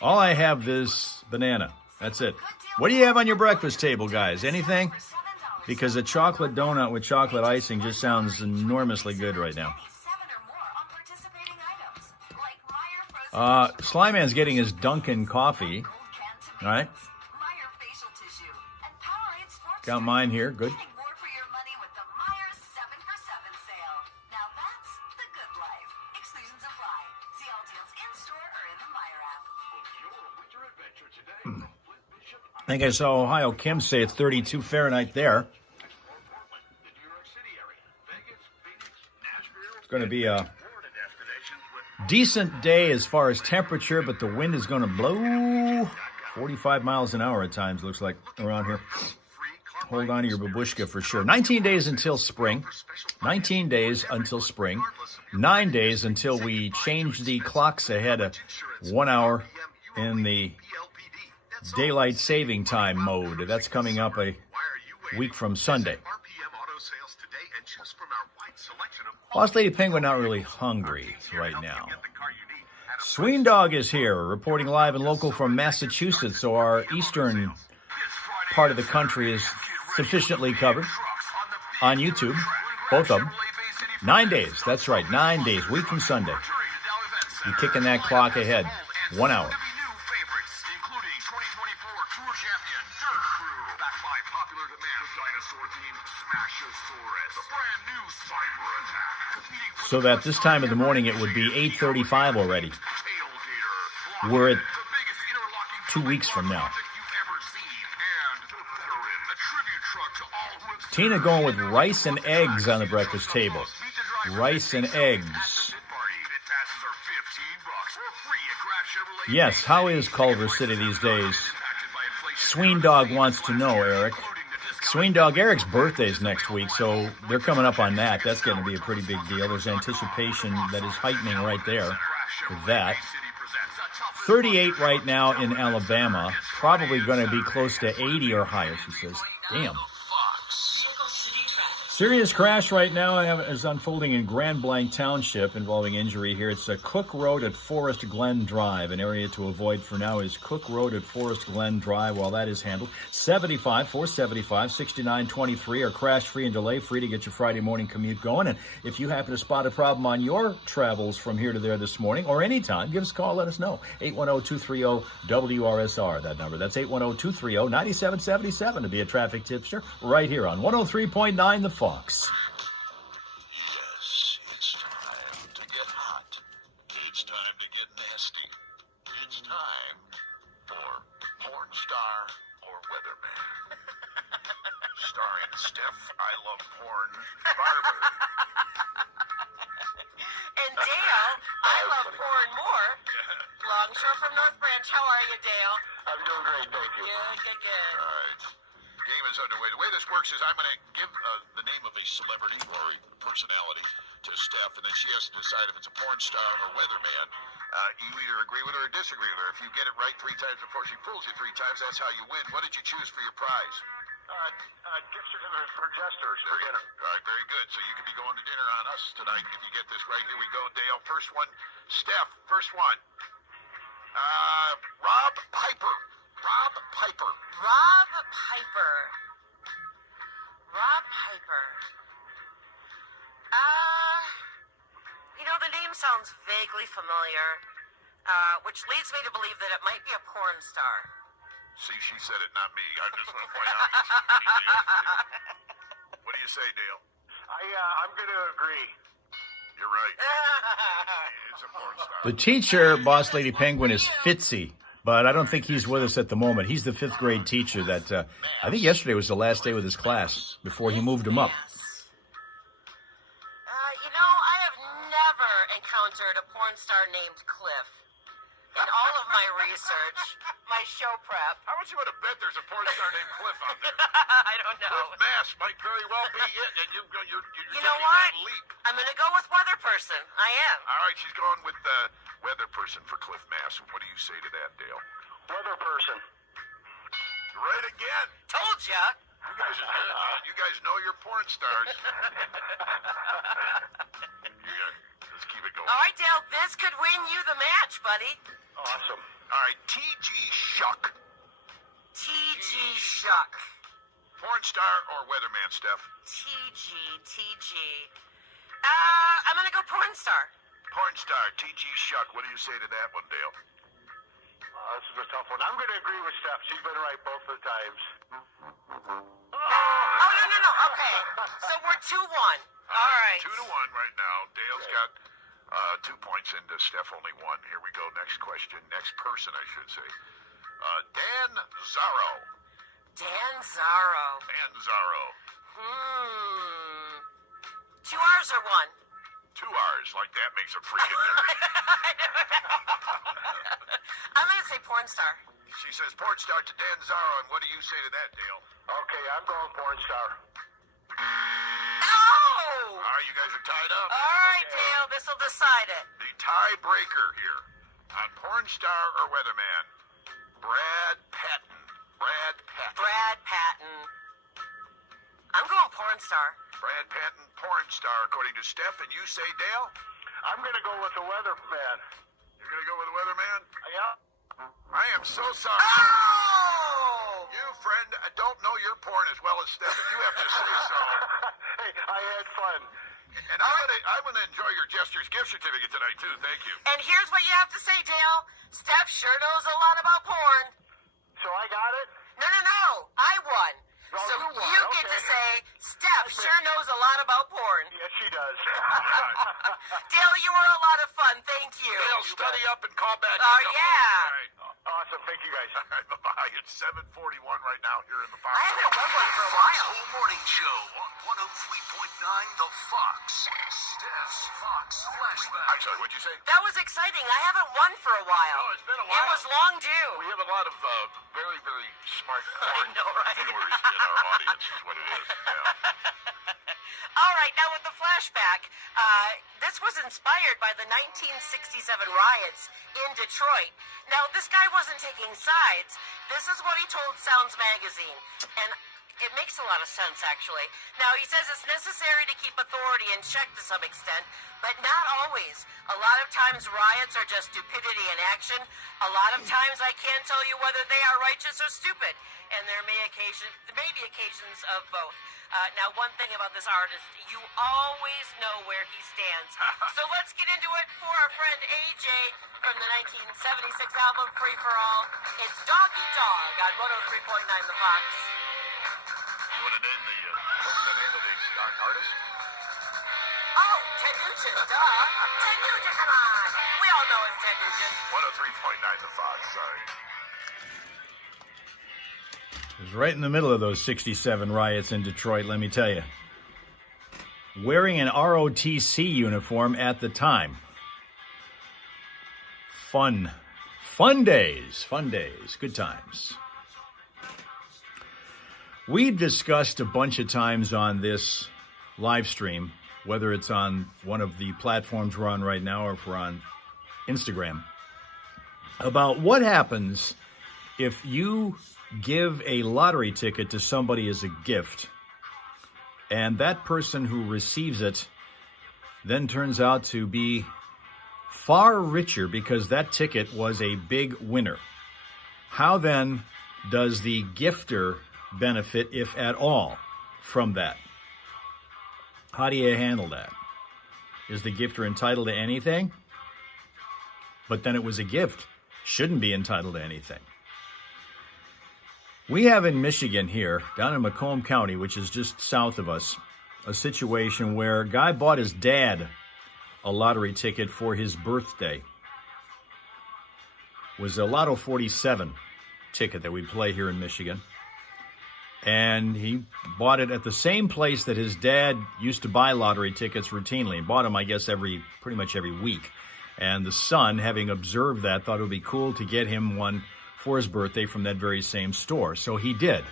All I have is banana. That's it. What do you have on your breakfast table, guys? Anything? Because a chocolate donut with chocolate icing just sounds enormously good right now. Slyman's getting his Dunkin' coffee. All right. Got mine here. Good. I think I saw Ohio Kim say it's 32 Fahrenheit there. It's going to be a decent day as far as temperature, but the wind is going to blow 45 miles an hour at times, looks like, around here. Hold on to your babushka for sure. 19 days until spring. 19 days until spring. 9 days until we change the clocks ahead of 1 hour in the daylight saving time mode. That's coming up a week from Sunday. Boss Lady Penguin not really hungry right now. Sween Dog is here, reporting live and local from Massachusetts, so our eastern part of the country is sufficiently covered on YouTube, both of them. 9 days, that's right, 9 days, week from Sunday. You're kicking that clock ahead, 1 hour. So that this time of the morning it would be 8:35 already. We're at 2 weeks from now. Tina going with rice and eggs on the breakfast table. Rice and eggs. Yes, how is Culver City these days? Sween Dog wants to know, Eric. Sween Dog, Eric's birthday is next week, so they're coming up on that. That's going to be a pretty big deal. There's anticipation that is heightening right there for that. 38 right now in Alabama. Probably going to be close to 80 or higher, she says. Damn. Serious crash right now is unfolding in Grand Blanc Township involving injury here. It's a Cook Road at Forest Glen Drive. An area to avoid for now is Cook Road at Forest Glen Drive while that is handled. 75, 475, 6923 are crash-free and delay-free to get your Friday morning commute going. And if you happen to spot a problem on your travels from here to there this morning or anytime, give us a call, let us know. 810-230-WRSR, that number. That's 810-230-9777 to be a traffic tipster right here on 103.9 The Fox. Yes, it's time to get hot. It's time to get nasty. It's time for Porn Star or Weatherman. Starring Steph, I Love Porn, Barber. And Dale, I love porn more. Longshore from North Branch. How are you, Dale? I'm doing great, thank you. Good. All right. Game is underway. The way this works is I'm going to give the name of a celebrity or a personality to Steph, and then she has to decide if it's a porn star or weatherman. You either agree with her or disagree with her. If you get it right 3 times before she fools you 3 times, that's how you win. What did you choose for your prize? Gift certificate for Jesters for dinner. All right, very good. So you can be going to dinner on us tonight if you get this right. Here we go, Dale. First one. Steph, first one. Rob Piper. Rob Piper. The name sounds vaguely familiar, which leads me to believe that it might be a porn star. See, she said it, not me. I just want to point out. What do you say, Dale? I'm going to agree. You're right. It's a porn star. The teacher, Boss Lady Penguin, is Fitzy, but I don't think he's with us at the moment. He's the 5th grade teacher that I think yesterday was the last day with his class before he moved him up. I have never encountered a porn star named Cliff. in all of my research, my show prep. How much you want to bet there's a porn star named Cliff out there? I don't know. Cliff Mass might very well be it, and you're You know taking what? that leap. I'm going to go with weather person. I am. All right, she's going with weather person for Cliff Mass. What do you say to that, Dale? Weather person. Right again. Told ya. You guys know your porn stars. Let's keep it going. All right, Dale, this could win you the match, buddy. Awesome. All right, T.G. Shuck. T.G. Shuck. Porn star or weatherman, Steph? T.G. I'm going to go porn star. Porn star, T.G. Shuck. What do you say to that one, Dale? This is a tough one. I'm going to agree with Steph. She's been right both the times. Oh, no. Okay. So we're 2-1. All right. 2-1 right now. Dale's got 2 points into Steph only 1. Here we go. Next question. Next person, I should say. Dan Zarro. Dan Zarro. Dan Zarro. 2 R's or 1? 2 R's. Like that makes a freaking difference. I'm going to say porn star. She says porn star to Dan Zarro. And what do you say to that, Dale? Okay, I'm going porn star. No! All right, you guys are tied up. All right, Dale, this will decide it. The tiebreaker here on porn star or weatherman, Brad Patton. Brad Patton. I'm going porn star. Brad Patton, porn star, according to Steph. And you say, Dale? I'm going to go with the weatherman. You're going to go with the weatherman? Yeah. I am so sorry. Oh! You, friend, don't know your porn as well as Steph, and you have to say so. Hey, I had fun. And I'm going to enjoy your Jester's gift certificate tonight, too. Thank you. And here's what you have to say, Dale. Steph sure knows a lot about porn. So I got it? No. I won. Well, So you won, you get okay. to say, Steph sure knows a lot about porn. Yes, she does. Dale, you were a lot of fun. Thank you. Dale, study up and call back. Oh, in a couple yeah. All right. Awesome. Thank you, guys. All right, bye-bye. It's 7:41 right now here in the Fox. I haven't won one for a Fox while. Home Morning Show on 103.9 The Fox. Steph's Fox Flashback. I'm sorry, what'd you say? That was exciting. I haven't won for a while. Oh, it's been a It while. was long due. We have a lot of very, very smart porn know, right? viewers in our audience, is what it is. Yeah. All right, now with the flashback, this was inspired by the 1967 riots in Detroit. Now, this guy wasn't taking sides. This is what he told Sounds Magazine, and it makes a lot of sense, actually. Now, he says it's necessary to keep authority in check to some extent, but not always. A lot of times riots are just stupidity in action. A lot of times I can't tell you whether they are righteous or stupid, and there may be occasions of both. Now, one thing about this artist, you always know where he stands. So let's get into it for our friend AJ from the 1976 album Free for All. It's Doggy Dog on 103.9 The Fox. You want to name the name of the artist? Oh, Ted Nugent, duh. Ted Nugent, come on. We all know it's Ted Nugent. 103.9 The Fox. Sorry. It was right in the middle of those 67 riots in Detroit, let me tell you. Wearing an ROTC uniform at the time. Fun days, good times. We've discussed a bunch of times on this live stream, whether it's on one of the platforms we're on right now or if we're on Instagram, about what happens if you give a lottery ticket to somebody as a gift, and that person who receives it then turns out to be far richer because that ticket was a big winner. How then does the gifter benefit, if at all, from that? How do you handle that? Is the gifter entitled to anything? But then it was a gift. Shouldn't be entitled to anything. We have in Michigan here, down in Macomb County, which is just south of us, a situation where a guy bought his dad a lottery ticket for his birthday. It was a Lotto 47 ticket that we play here in Michigan. And he bought it at the same place that his dad used to buy lottery tickets routinely. He bought them, I guess, pretty much every week. And the son, having observed that, thought it would be cool to get him one for his birthday from that very same store. So he did.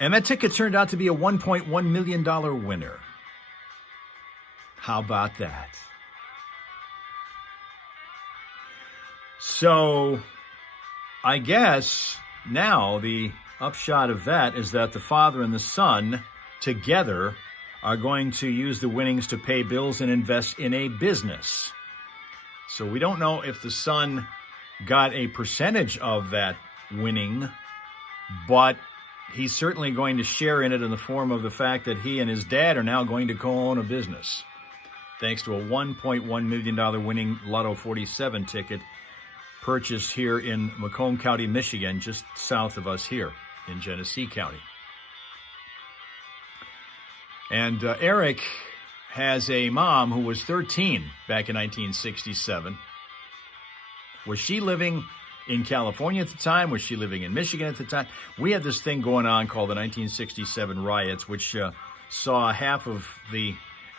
And that ticket turned out to be a $1.1 million winner. How about that? So I guess now the upshot of that is that the father and the son together are going to use the winnings to pay bills and invest in a business. So we don't know if the son got a percentage of that winning, but he's certainly going to share in it in the form of the fact that he and his dad are now going to co-own a business, thanks to a $1.1 million winning Lotto 47 ticket purchased here in Macomb County, Michigan, just south of us here in Genesee County. And Eric has a mom who was 13 back in 1967. Was she living in California at the time? Was she living in Michigan at the time? We had this thing going on called the 1967 riots, which saw half of the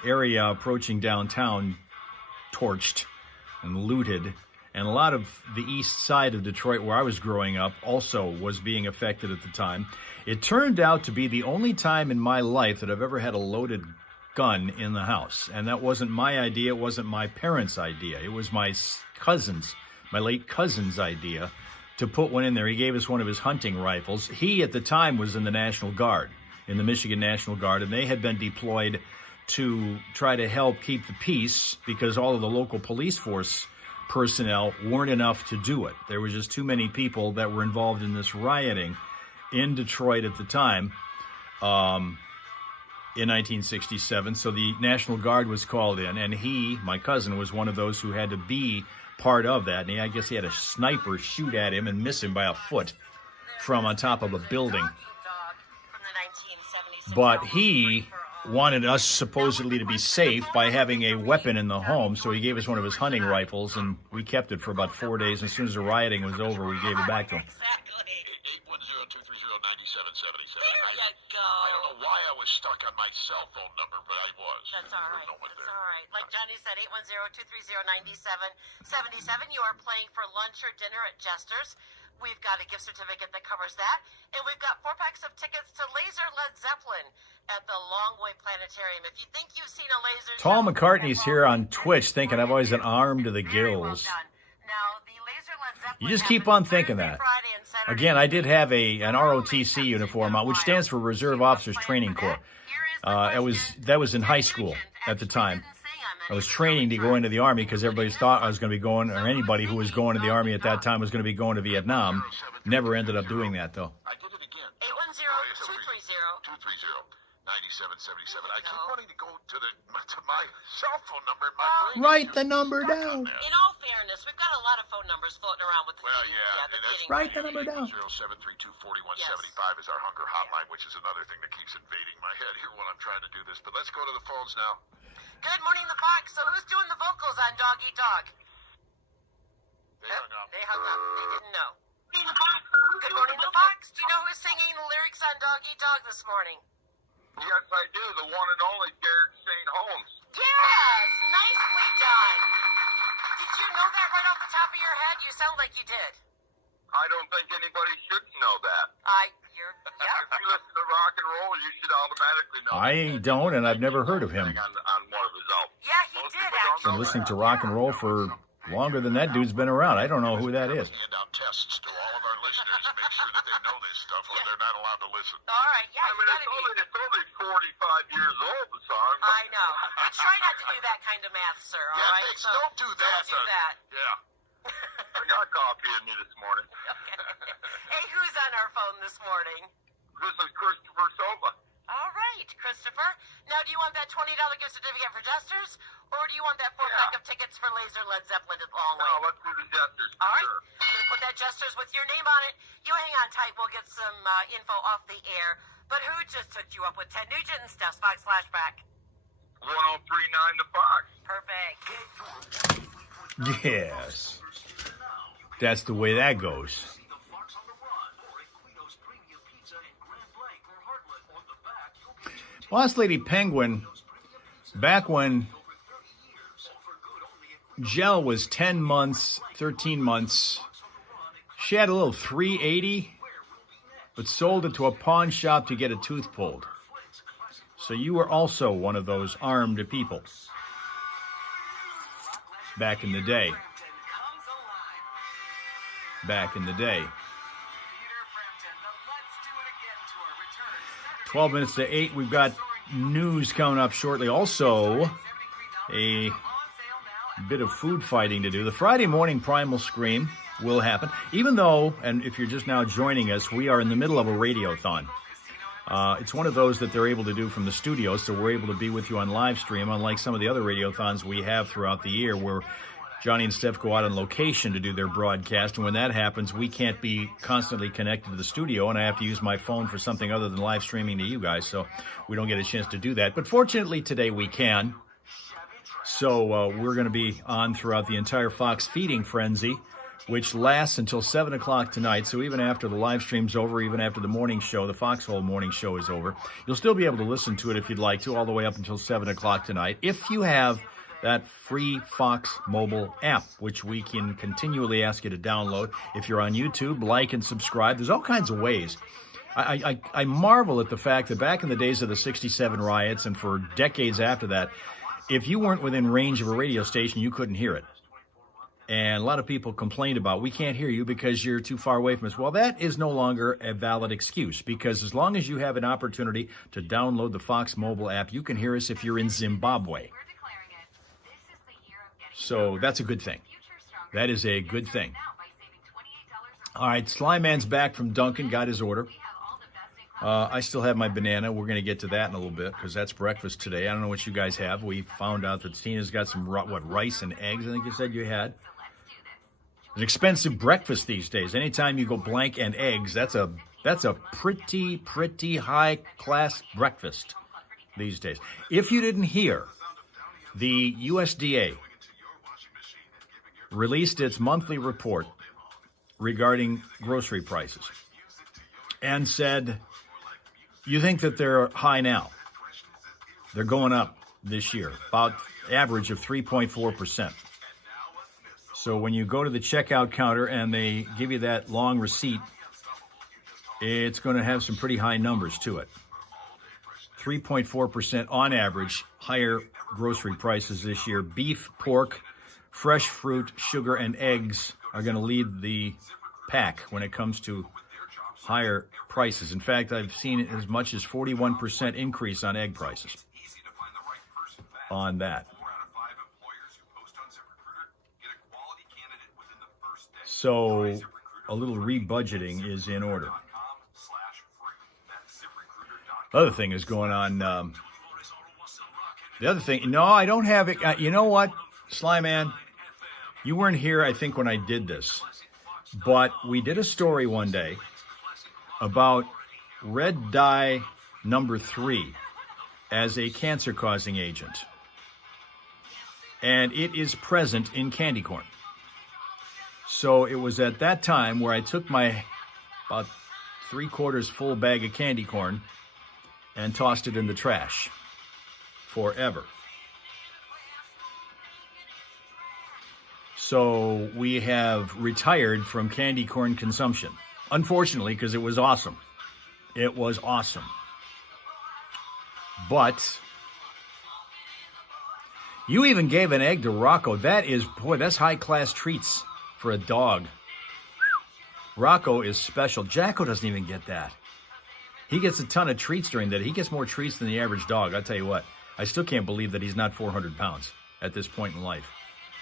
area approaching downtown torched and looted. And a lot of the east side of Detroit, where I was growing up, also was being affected at the time. It turned out to be the only time in my life that I've ever had a loaded gun in the house. And that wasn't my idea. It wasn't my parents' idea. It was my cousin's, my late cousin's idea to put one in there. He gave us one of his hunting rifles. He, at the time, was in the National Guard, in the Michigan National Guard, and they had been deployed to try to help keep the peace because all of the local police force personnel weren't enough to do it. There were just too many people that were involved in this rioting in Detroit at the time in 1967. So the National Guard was called in, and he, my cousin, was one of those who had to be part of that. And I guess he had a sniper shoot at him and miss him by a foot from on top of a building. But he wanted us supposedly to be safe by having a weapon in the home, so he gave us one of his hunting rifles, and we kept it for about 4 days. As soon as the rioting was over, we gave it back to him. 810-230-9777. There you go. I don't know why I was stuck on my cell phone number, but I was. That's all right. No one That's there. all right. Like Johnny said, 810-230-9777. You are playing for lunch or dinner at Jester's. We've got a gift certificate that covers that. And we've got 4 packs of tickets to Laser Led Zeppelin at the Longway Planetarium. If you think you've seen a laser show, Tall McCartney's here on Twitch thinking I've always an arm to the very well gills. done. Now, the Laser Led Zeppelin You just keep on thinking Thursday, that. Friday, and Saturday. Again, I did have an ROTC uniform on, which stands for Reserve Officers Training Corps. That was in high school at the time. I was training to go into the Army because everybody thought I was going to be going, or anybody who was going to the Army at that time was going to be going to Vietnam. Never ended up doing that, though. I did it again. 810-230-9777. I keep wanting to go to my cell phone number. My brain Write is the number stuck down. on that. In all fairness, we've got a lot of phone numbers floating around with the Well, meeting. yeah, the and that's meeting. Write the number down. 0732-4175 is our hunger hotline, which is another thing that keeps invading my head here while I'm trying to do this. But let's go to the phones now. Good morning, the Fox. So who's doing the vocals on Dog Eat Dog? They hung up. They hung up. They didn't know. Good morning, the Fox. Do you know who's singing the lyrics on Dog Eat Dog this morning? Yes, I do. The one and only Derek St. Holmes. Yes, nicely done. Did you know that right off the top of your head? You sound like you did. I don't think anybody should know that. Yeah. If you listen to rock and roll, you should automatically know. I don't, and I've never heard of him. On one of his albums. Yeah, he Most did, people don't actually. Been listening to rock and roll for longer than that dude's been around. I don't know who that is. Hand out tests to all of our listeners to make sure that they know this stuff, or they're not allowed to listen. All right, yeah, I mean, you gotta it's only 45 years old, the song. I know. We try not to do that kind of math, sir, all Yeah, right? thanks. Don't do that. Don't do that. Yeah. I got coffee in me this morning. Okay. Hey, who's on our phone this morning? This is Christopher Silva. All right, Christopher. Now, do you want that $20 gift certificate for Jester's, or do you want that 4-pack of tickets for Laser Led Zeppelin at Longway? No, let's do the Jesters for All right. sure. I'm going to put that Jester's with your name on it. You hang on tight. We'll get some info off the air. But who just hooked you up with Ted Nugent and Steph's Fox Flashback? 1039 The Fox. Perfect. Yes. That's the way that goes. Boss Lady Penguin, back when Gel was 10 months, 13 months. She had a little 380, but sold it to a pawn shop to get a tooth pulled. So you were also one of those armed people back in the day. Back in the day. 12 minutes to 8. We've got news coming up shortly. Also, a bit of food fighting to do. The Friday morning Primal Scream will happen. Even though, and if you're just now joining us, we are in the middle of a radiothon. It's one of those that they're able to do from the studio, so we're able to be with you on live stream, unlike some of the other radiothons we have throughout the year where Johnny and Steph go out on location to do their broadcast, and when that happens, we can't be constantly connected to the studio, and I have to use my phone for something other than live streaming to you guys, so we don't get a chance to do that. But fortunately, today we can. So we're going to be on throughout the entire Fox feeding frenzy, which lasts until 7 o'clock tonight. So even after the live stream's over, even after the morning show, the Foxhole morning show is over, you'll still be able to listen to it if you'd like to, all the way up until 7 o'clock tonight, if you have that free Fox mobile app, which we can continually ask you to download. If you're on YouTube, like and subscribe. There's all kinds of ways. I marvel at the fact that back in the days of the 67 riots and for decades after that, if you weren't within range of a radio station, you couldn't hear it. And a lot of people complained about, we can't hear you because you're too far away from us. Well, that is no longer a valid excuse, because as long as you have an opportunity to download the Fox mobile app, you can hear us if you're in Zimbabwe. So that's a good thing. That is a good thing. All right, Sly Man's back from Dunkin', got his order. I still have my banana. We're going to get to that in a little bit because that's breakfast today. I don't know what you guys have. We found out that Tina's got some, rice and eggs, I think you said you had. An expensive breakfast these days. Anytime you go blank and eggs, that's a pretty high-class breakfast these days. If you didn't hear, the USDA released its monthly report regarding grocery prices and said, you think that they're high now. They're going up this year, about average of 3.4%. So when you go to the checkout counter and they give you that long receipt, it's going to have some pretty high numbers to it. 3.4% on average, higher grocery prices this year. Beef, pork, fresh fruit, sugar, and eggs are going to lead the pack when it comes to higher prices. In fact, I've seen as much as 41% increase on egg prices on that. So a little rebudgeting is in order. Other thing is going on. The other thing, no, I don't have it. You know what, Sly Man? You weren't here, I think, when I did this. But we did a story one day about red dye number 3 as a cancer-causing agent. And it is present in candy corn. So it was at that time where I took my about 3/4 full bag of candy corn and tossed it in the trash forever. So we have retired from candy corn consumption. Unfortunately, because it was awesome. It was awesome. But you even gave an egg to Rocco. That is, boy, that's high-class treats for a dog. Rocco is special. Jacko doesn't even get that. He gets a ton of treats during that. He gets more treats than the average dog. I'll tell you what. I still can't believe that he's not 400 pounds at this point in life.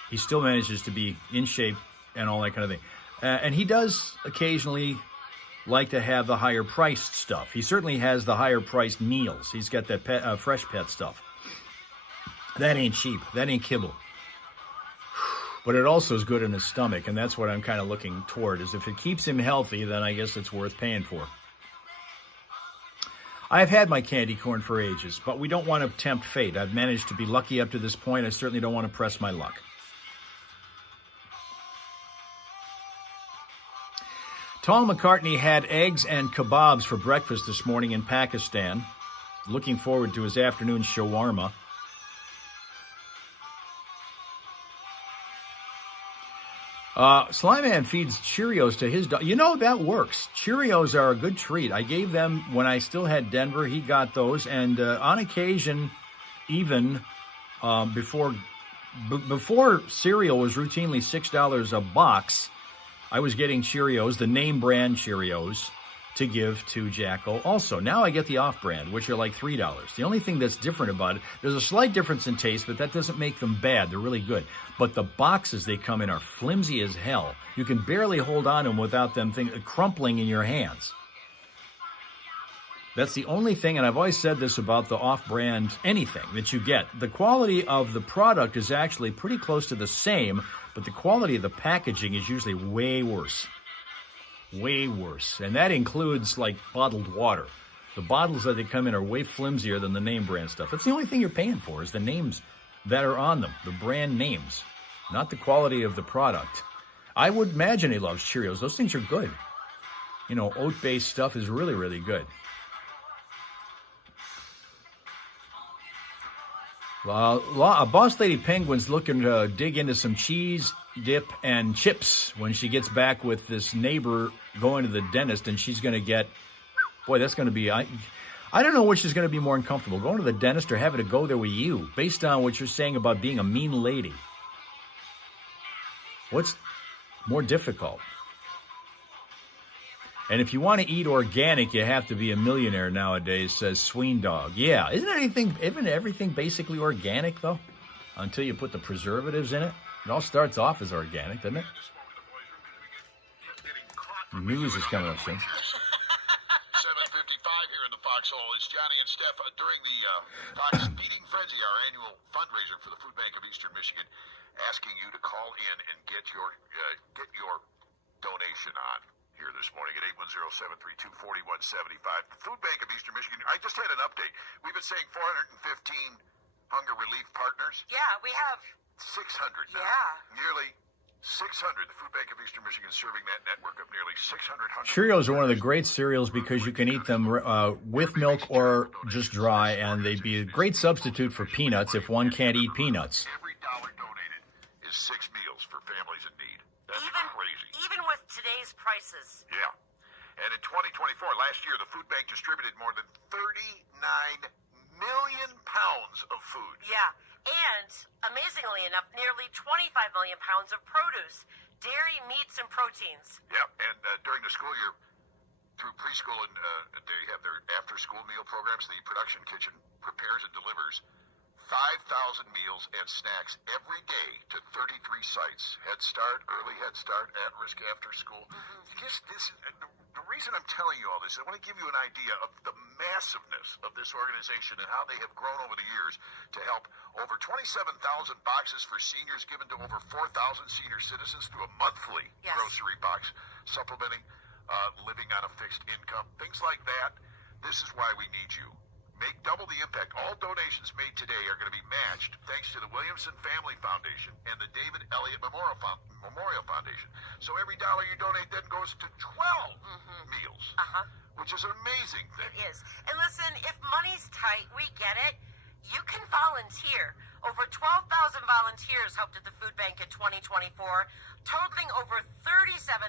He still manages to be in shape and all that kind of thing. And he does occasionally like to have the higher priced stuff. He certainly has the higher priced meals. He's got that fresh pet stuff. That ain't cheap. That ain't kibble. But it also is good in his stomach, and that's what I'm kind of looking toward, is if it keeps him healthy, then I guess it's worth paying for. I've had my candy corn for ages, but we don't want to tempt fate. I've managed to be lucky up to this point. I certainly don't want to press my luck. Tom McCartney had eggs and kebabs for breakfast this morning in Pakistan. Looking forward to his afternoon shawarma. Slyman feeds Cheerios to his dog. You know, that works. Cheerios are a good treat. I gave them when I still had Denver. He got those. And on occasion, even before cereal was routinely $6 a box, I was getting Cheerios, the name brand Cheerios, to give to Jacko also. Now I get the off-brand, which are like $3. The only thing that's different about it, there's a slight difference in taste, but that doesn't make them bad. They're really good. But the boxes they come in are flimsy as hell. You can barely hold on to them without them crumpling in your hands. That's the only thing, and I've always said this about the off-brand anything that you get. The quality of the product is actually pretty close to the same, but the quality of the packaging is usually way worse. Way worse. And that includes, like, bottled water. The bottles that they come in are way flimsier than the name brand stuff. That's the only thing you're paying for is the names that are on them, the brand names, not the quality of the product. I would imagine he loves Cheerios. Those things are good. You know, oat-based stuff is really, really good. A boss lady penguin's looking to dig into some cheese, dip, and chips when she gets back with this neighbor going to the dentist, and she's going to get, boy, that's going to be, I don't know which is going to be more uncomfortable, going to the dentist or having to go there with you, based on what you're saying about being a mean lady. What's more difficult? And if you want to eat organic, you have to be a millionaire nowadays, says Sween Dog. Yeah, isn't everything basically organic, though? Until you put the preservatives in it. It all starts off as organic, doesn't it? News is coming up soon. 7:55 here in the Foxhole. It's Johnny and Steph during the Fox Feeding Frenzy, our annual fundraiser for the Food Bank of Eastern Michigan, asking you to call in and get your donation on here this morning at 810-732-4175. The Food Bank of Eastern Michigan. I just had an update. We've been saying 415 hunger relief partners. Yeah, we have 600 now. Yeah. Nearly 600. The Food Bank of Eastern Michigan is serving that network of nearly 600 hunger. Cheerios are one of the great cereals because you can eat them with milk or just dry, and they'd be a great substitute for peanuts if one can't eat peanuts. Every dollar donated is 6 meals for families in need. That's crazy. Even with today's prices. Yeah. And in 2024, last year, the food bank distributed more than 39 million pounds of food. Yeah. And, amazingly enough, nearly 25 million pounds of produce, dairy, meats, and proteins. Yeah, and during the school year, through preschool, and they have their after-school meal programs, the production kitchen prepares and delivers 5,000 meals and snacks every day to 33 sites. Head Start, Early Head Start, At-Risk After School. The reason I'm telling you all this, I want to give you an idea of the massiveness of this organization and how they have grown over the years to help over 27,000 boxes for seniors given to over 4,000 senior citizens through a monthly grocery box, supplementing living on a fixed income, things like that. This is why we need you. Make double the impact. All donations made today are going to be matched thanks to the Williamson Family Foundation and the David Elliott Memorial Foundation. So every dollar you donate then goes to 12 meals, which is an amazing thing. It is. And listen, if money's tight, we get it. You can volunteer. Over 12,000 volunteers helped at the food bank in 2024, totaling over 37,000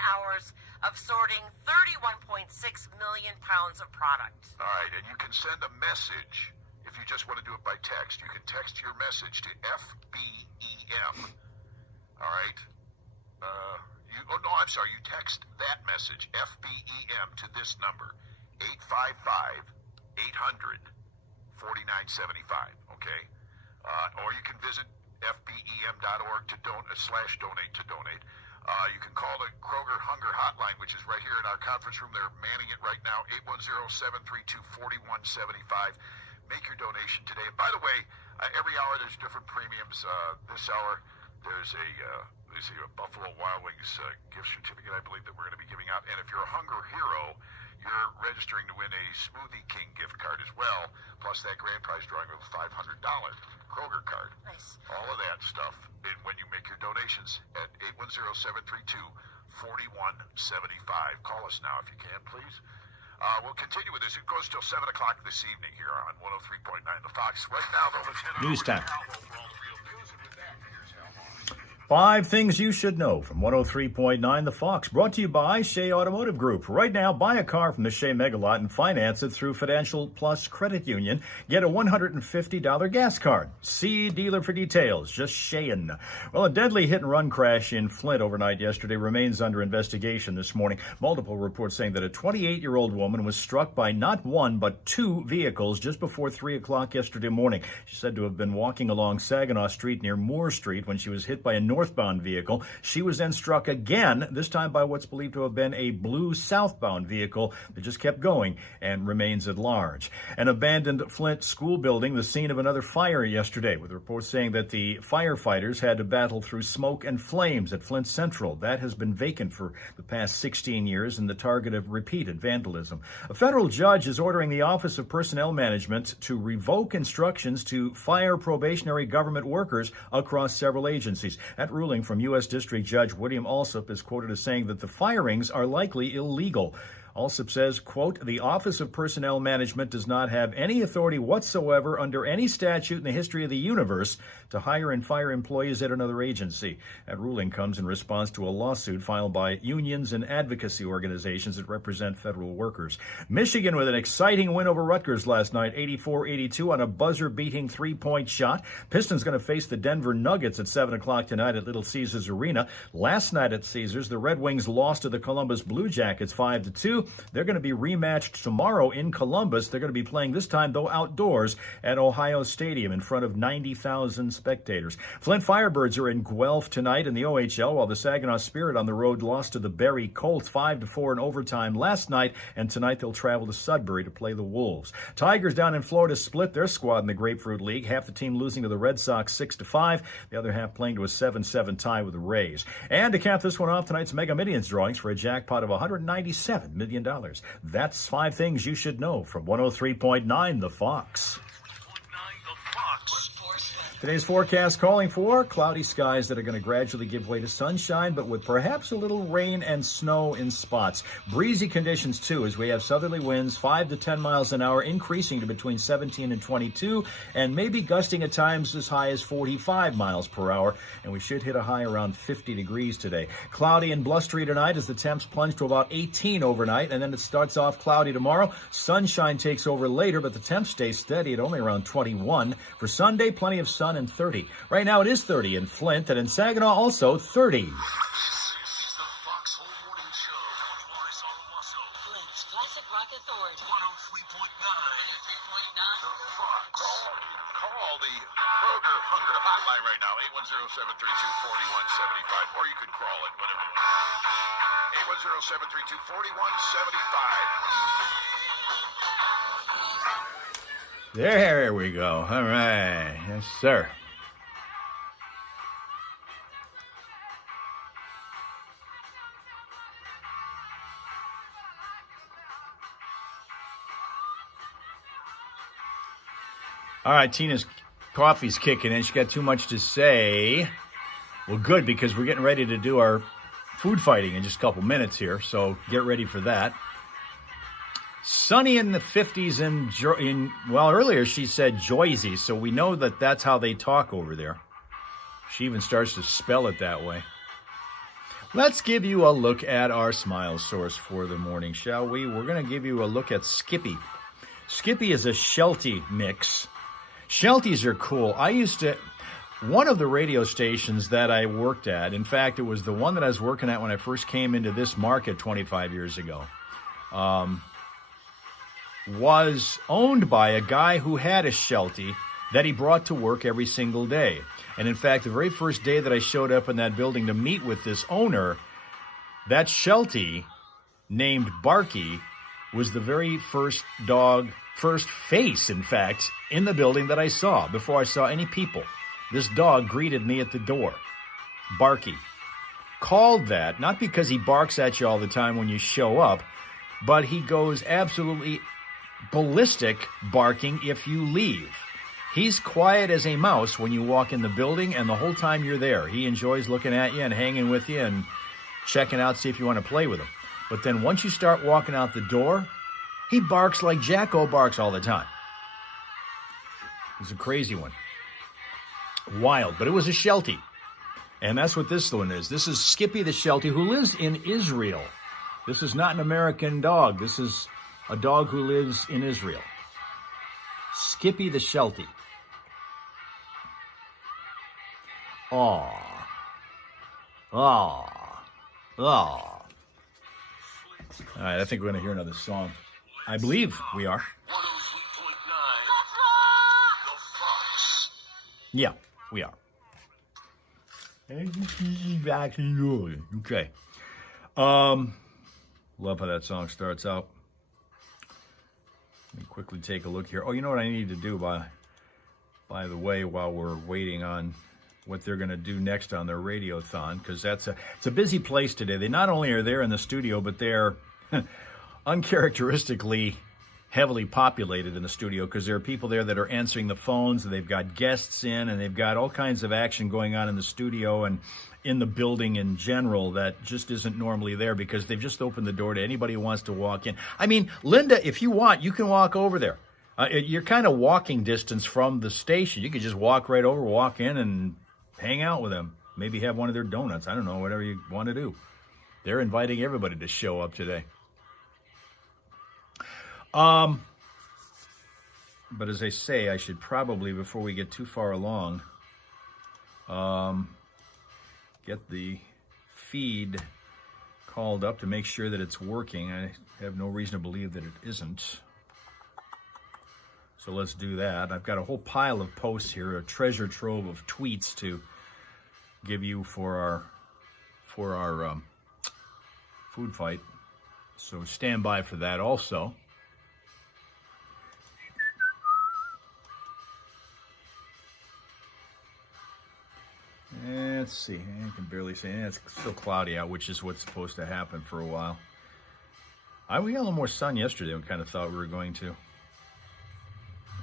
hours of sorting 31.6 million pounds of product. All right, and you can send a message if you just want to do it by text. You can text your message to FBEM. All right? You text that message, FBEM, to this number, 855-800-4975, okay? Or you can visit fbem.org to donate to donate. You can call the Kroger Hunger Hotline, which is right here in our conference room. They're manning it right now, 810-732-4175. Make your donation today. And by the way, every hour there's different premiums. This hour there's a Buffalo Wild Wings gift certificate, I believe, that we're going to be giving out. And if you're a Hunger Hero, you're registering to win a Smoothie King gift card as well, plus that grand prize drawing of a $500 Kroger card. Nice. All of that stuff. And when you make your donations at 810-732-4175. Call us now if you can, please. We'll continue with this. It goes till 7 o'clock this evening here on 103.9 The Fox. Right now, though, let's hit News time. 5 things you should know from 103.9 The Fox, brought to you by Shea Automotive Group. Right now, buy a car from the Shea Megalot and finance it through Financial Plus Credit Union. Get a $150 gas card. See dealer for details. Just Shea'n. Well, a deadly hit-and-run crash in Flint overnight yesterday remains under investigation this morning. Multiple reports saying that a 28-year-old woman was struck by not one but 2 vehicles just before 3 o'clock yesterday morning. She's said to have been walking along Saginaw Street near Moore Street when she was hit by a northbound vehicle. She was then struck again, this time by what's believed to have been a blue southbound vehicle that just kept going and remains at large. An abandoned Flint school building, the scene of another fire yesterday, with reports saying that the firefighters had to battle through smoke and flames at Flint Central. That has been vacant for the past 16 years and the target of repeated vandalism. A federal judge is ordering the Office of Personnel Management to revoke instructions to fire probationary government workers across several agencies. That ruling from U.S. District Judge William Alsup is quoted as saying that the firings are likely illegal. Alsup says, quote, the Office of Personnel Management does not have any authority whatsoever under any statute in the history of the universe to hire and fire employees at another agency. That ruling comes in response to a lawsuit filed by unions and advocacy organizations that represent federal workers. Michigan with an exciting win over Rutgers last night, 84-82 on a buzzer-beating 3-point shot. Pistons going to face the Denver Nuggets at 7 o'clock tonight at Little Caesars Arena. Last night at Caesars, the Red Wings lost to the Columbus Blue Jackets 5-2. They're going to be rematched tomorrow in Columbus. They're going to be playing this time, though, outdoors at Ohio Stadium in front of 90,000 spectators. Flint Firebirds are in Guelph tonight in the OHL, while the Saginaw Spirit on the road lost to the Barrie Colts 5-4 in overtime last night, and tonight they'll travel to Sudbury to play the Wolves. Tigers down in Florida split their squad in the Grapefruit League, half the team losing to the Red Sox 6-5, the other half playing to a 7-7 tie with the Rays. And to cap this one off, tonight's Mega Millions drawings for a jackpot of $197 million. That's 5 things you should know from 103.9 The Fox. Today's forecast calling for cloudy skies that are going to gradually give way to sunshine, but with perhaps a little rain and snow in spots. Breezy conditions, too, as we have southerly winds 5 to 10 miles an hour, increasing to between 17 and 22, and maybe gusting at times as high as 45 miles per hour, and we should hit a high around 50 degrees today. Cloudy and blustery tonight as the temps plunge to about 18 overnight, and then it starts off cloudy tomorrow. Sunshine takes over later, but the temps stay steady at only around 21. For Sunday, plenty of sun and 30. Right now it is 30 in Flint, and in Saginaw also 30. This is the Fox Home Morning Show. Flint's Classic Rock Authority. 103.9. The Fox. Call the Kroger Hunger Hotline right now, 810-732-4175, or you can crawl it, whatever you want. 810-732-4175. There we go. All right. Yes, sir. All right, Tina's coffee's kicking in. She got too much to say. Well, good, because we're getting ready to do our food fighting in just a couple minutes here, so get ready for that. Sunny in the 50s well, earlier she said Joyzy, so we know that that's how they talk over there. She even starts to spell it that way. Let's give you a look at our smile source for the morning, shall we? We're going to give you a look at Skippy. Skippy is a Sheltie mix. Shelties are cool. One of the radio stations that I worked at, in fact, it was the one that I was working at when I first came into this market 25 years ago, was owned by a guy who had a Sheltie that he brought to work every single day. And in fact, the very first day that I showed up in that building to meet with this owner, that Sheltie, named Barky, was the very first face, in fact, in the building that I saw before I saw any people. This dog greeted me at the door. Barky. Called that, not because he barks at you all the time when you show up, but he goes absolutely ballistic barking if you leave. He's quiet as a mouse when you walk in the building, and the whole time you're there. He enjoys looking at you and hanging with you and checking out, see if you want to play with him. But then once you start walking out the door, he barks like Jacko barks all the time. He's a crazy one. Wild, but it was a Sheltie. And that's what this one is. This is Skippy the Sheltie, who lives in Israel. This is not an American dog. This is a dog who lives in Israel. Skippy the Sheltie. Aw. Aw. Aw. All right, I think we're going to hear another song. I believe we are. 103.9 The Fox. Yeah, we are. Okay. Love how that song starts out. Let me quickly take a look here. Oh, you know what I need to do, by the way, while we're waiting on what they're going to do next on their radiothon, because it's a busy place today. They not only are there in the studio, but they're uncharacteristically heavily populated in the studio, because there are people there that are answering the phones, and they've got guests in, and they've got all kinds of action going on in the studio and in the building in general that just isn't normally there, because they've just opened the door to anybody who wants to walk in. I mean, Linda, if you want, you can walk over there. You're kind of walking distance from the station. You could just walk right over, walk in, and hang out with them. Maybe have one of their donuts. I don't know, whatever you want to do. They're inviting everybody to show up today. But as I say, I should probably, before we get too far along, get the feed called up to make sure that it's working. I have no reason to believe that it isn't. So let's do that. I've got a whole pile of posts here, a treasure trove of tweets to give you for our food fight. So stand by for that also. Let's see. I can barely see. It's still cloudy out, which is what's supposed to happen for a while. We got a little more sun yesterday than we kind of thought we were going to.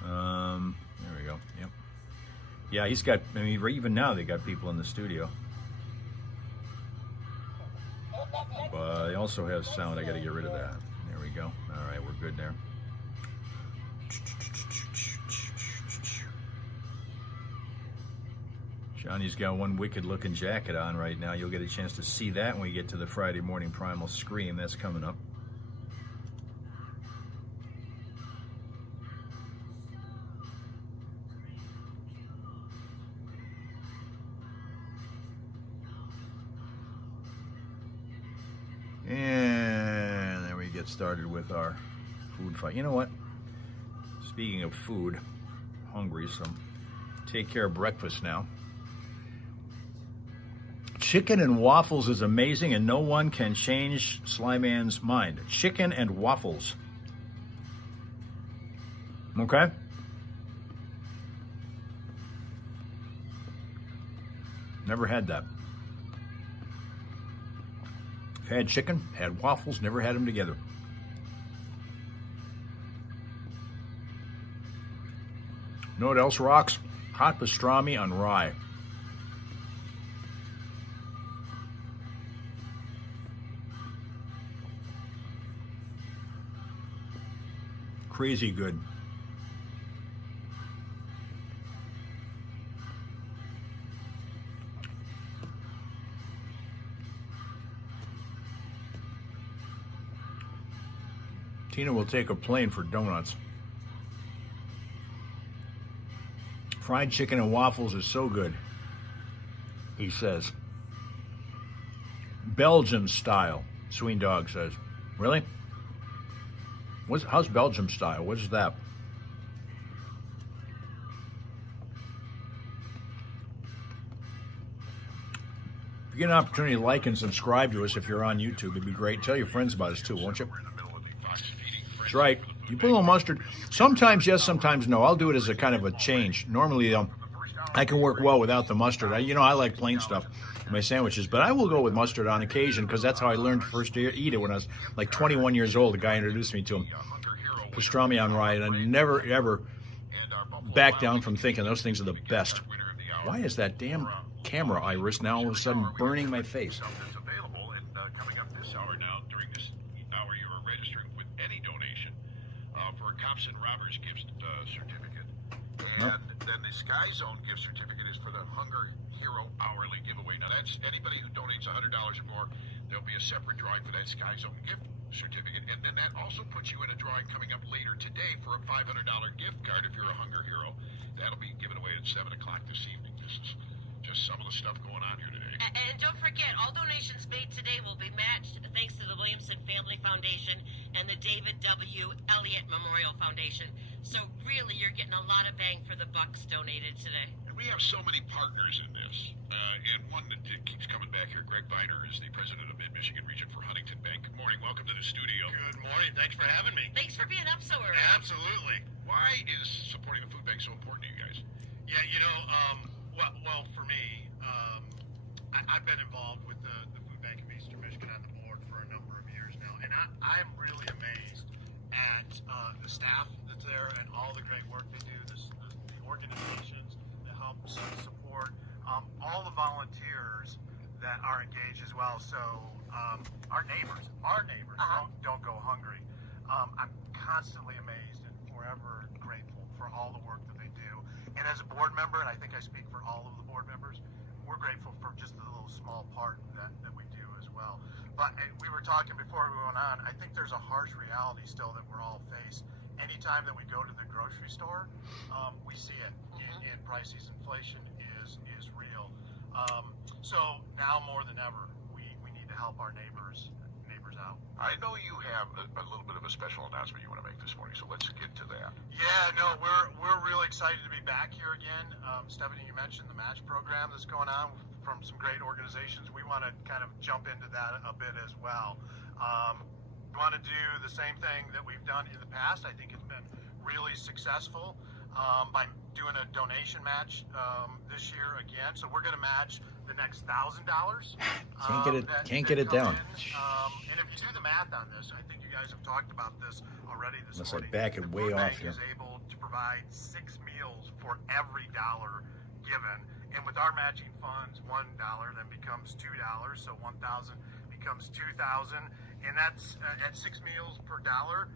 There we go. Yep. Yeah, he's got, I mean, even now they got people in the studio. But he also has sound. I got to get rid of that. There we go. All right, we're good there. Johnny's got one wicked-looking jacket on right now. You'll get a chance to see that when we get to the Friday morning Primal Scream. That's coming up. And then we get started with our food fight. You know what? Speaking of food, hungry, so take care of breakfast now. Chicken and waffles is amazing, and no one can change Slyman's mind. Chicken and waffles. Okay? Never had that. Had chicken, had waffles, never had them together. Know what else rocks? Hot pastrami on rye. Crazy good. Tina will take a plane for donuts. Fried chicken and waffles is so good, he says. Belgian style, Sween Dog says. Really? How's Belgium style? What is that? If you get an opportunity to like and subscribe to us if you're on YouTube, it'd be great. Tell your friends about us too, won't you? That's right. You put a little mustard. Sometimes yes, sometimes no. I'll do it as a kind of a change. Normally, I can work well without the mustard. I like plain stuff in my sandwiches, but I will go with mustard on occasion because that's how I learned first to eat it when I was like 21 years old. The guy introduced me to him. Pastrami on rye, and I never, ever back down from thinking those things are the best. Why is that damn camera, Iris, now all of a sudden burning my face? Coming up this hour now, during this hour, you are registering with any donation for a Cops and Robbers gift certificate. And then the Sky Zone gift certificate is for the Hunger Hero hourly giveaway. Now, that's anybody who donates $100 or more. There'll be a separate drawing for that Sky Zone gift certificate. And then that also puts you in a drawing coming up later today for a $500 gift card if you're a Hunger Hero. That'll be given away at 7 o'clock this evening. This is just some of the stuff going on here today. And don't forget, all donations made today will be matched thanks to the Williamson Family Foundation and the David W. Elliott Memorial Foundation. So really, you're getting a lot of bang for the bucks donated today. And we have so many partners in this. And one that keeps coming back here, Greg Viner, is the president of Mid-Michigan Region for Huntington Bank. Good morning. Welcome to the studio. Good morning. Thanks for having me. Thanks for being up so early. Absolutely. Why is supporting the food bank so important to you guys? Yeah, well, for me, I've been involved with the Food Bank of Eastern Michigan on the board for a number of years now, and I'm really amazed at the staff that's there and all the great work they do, the organizations that help support, all the volunteers that are engaged as well. So our neighbors don't go hungry. I'm constantly amazed and forever grateful for all the work that they do. And as a board member, and I think I speak for all of the board members, we're grateful for just the little small part that we do as well. But we were talking before we went on, I think there's a harsh reality still that we're all faced. Anytime that we go to the grocery store, we see it in prices. Inflation is real. So now more than ever, we need to help our neighbors out. I know you have a little bit of a special announcement you want to make this morning, so let's get to that. Yeah, no, we're really excited to be back here again. Stephanie, you mentioned the match program that's going on from some great organizations. We want to kind of jump into that a bit as well. We want to do the same thing that we've done in the past. I think it's been really successful by doing a donation match this year again. So we're going to match the next $1,000. Can't get it down. And if you do the math on this, I think you guys have talked about this already this Unless morning. I back it way the food off bank here. is able to provide 6 meals for every dollar given. And with our matching funds, $1 then becomes $2. So 1,000 becomes 2,000. And that's at 6 meals per dollar.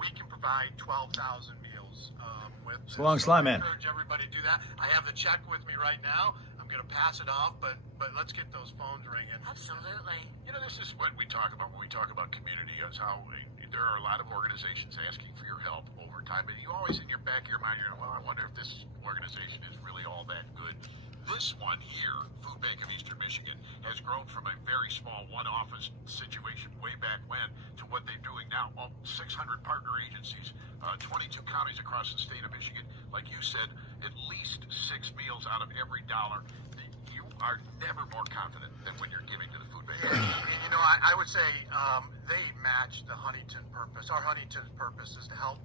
We can provide 12,000 meals with. So long, Sly Man. I encourage everybody to do that. I have the check with me right now. I'm going to pass it off, but let's get those phones ringing. Absolutely. You know, this is what we talk about when we talk about community, is how there are a lot of organizations asking for your help over time. But you always, in your back of your mind, you're like, well, I wonder if this organization is really all that good. This one here, Food Bank of Eastern Michigan, has grown from a very small one-office situation way back when to what they're doing now. 600 partner agencies, 22 counties across the state of Michigan. Like you said, at least 6 meals out of every dollar. You are never more confident than when you're giving to the food bank. You know, I would say they match the Huntington purpose. Our Huntington purpose is to help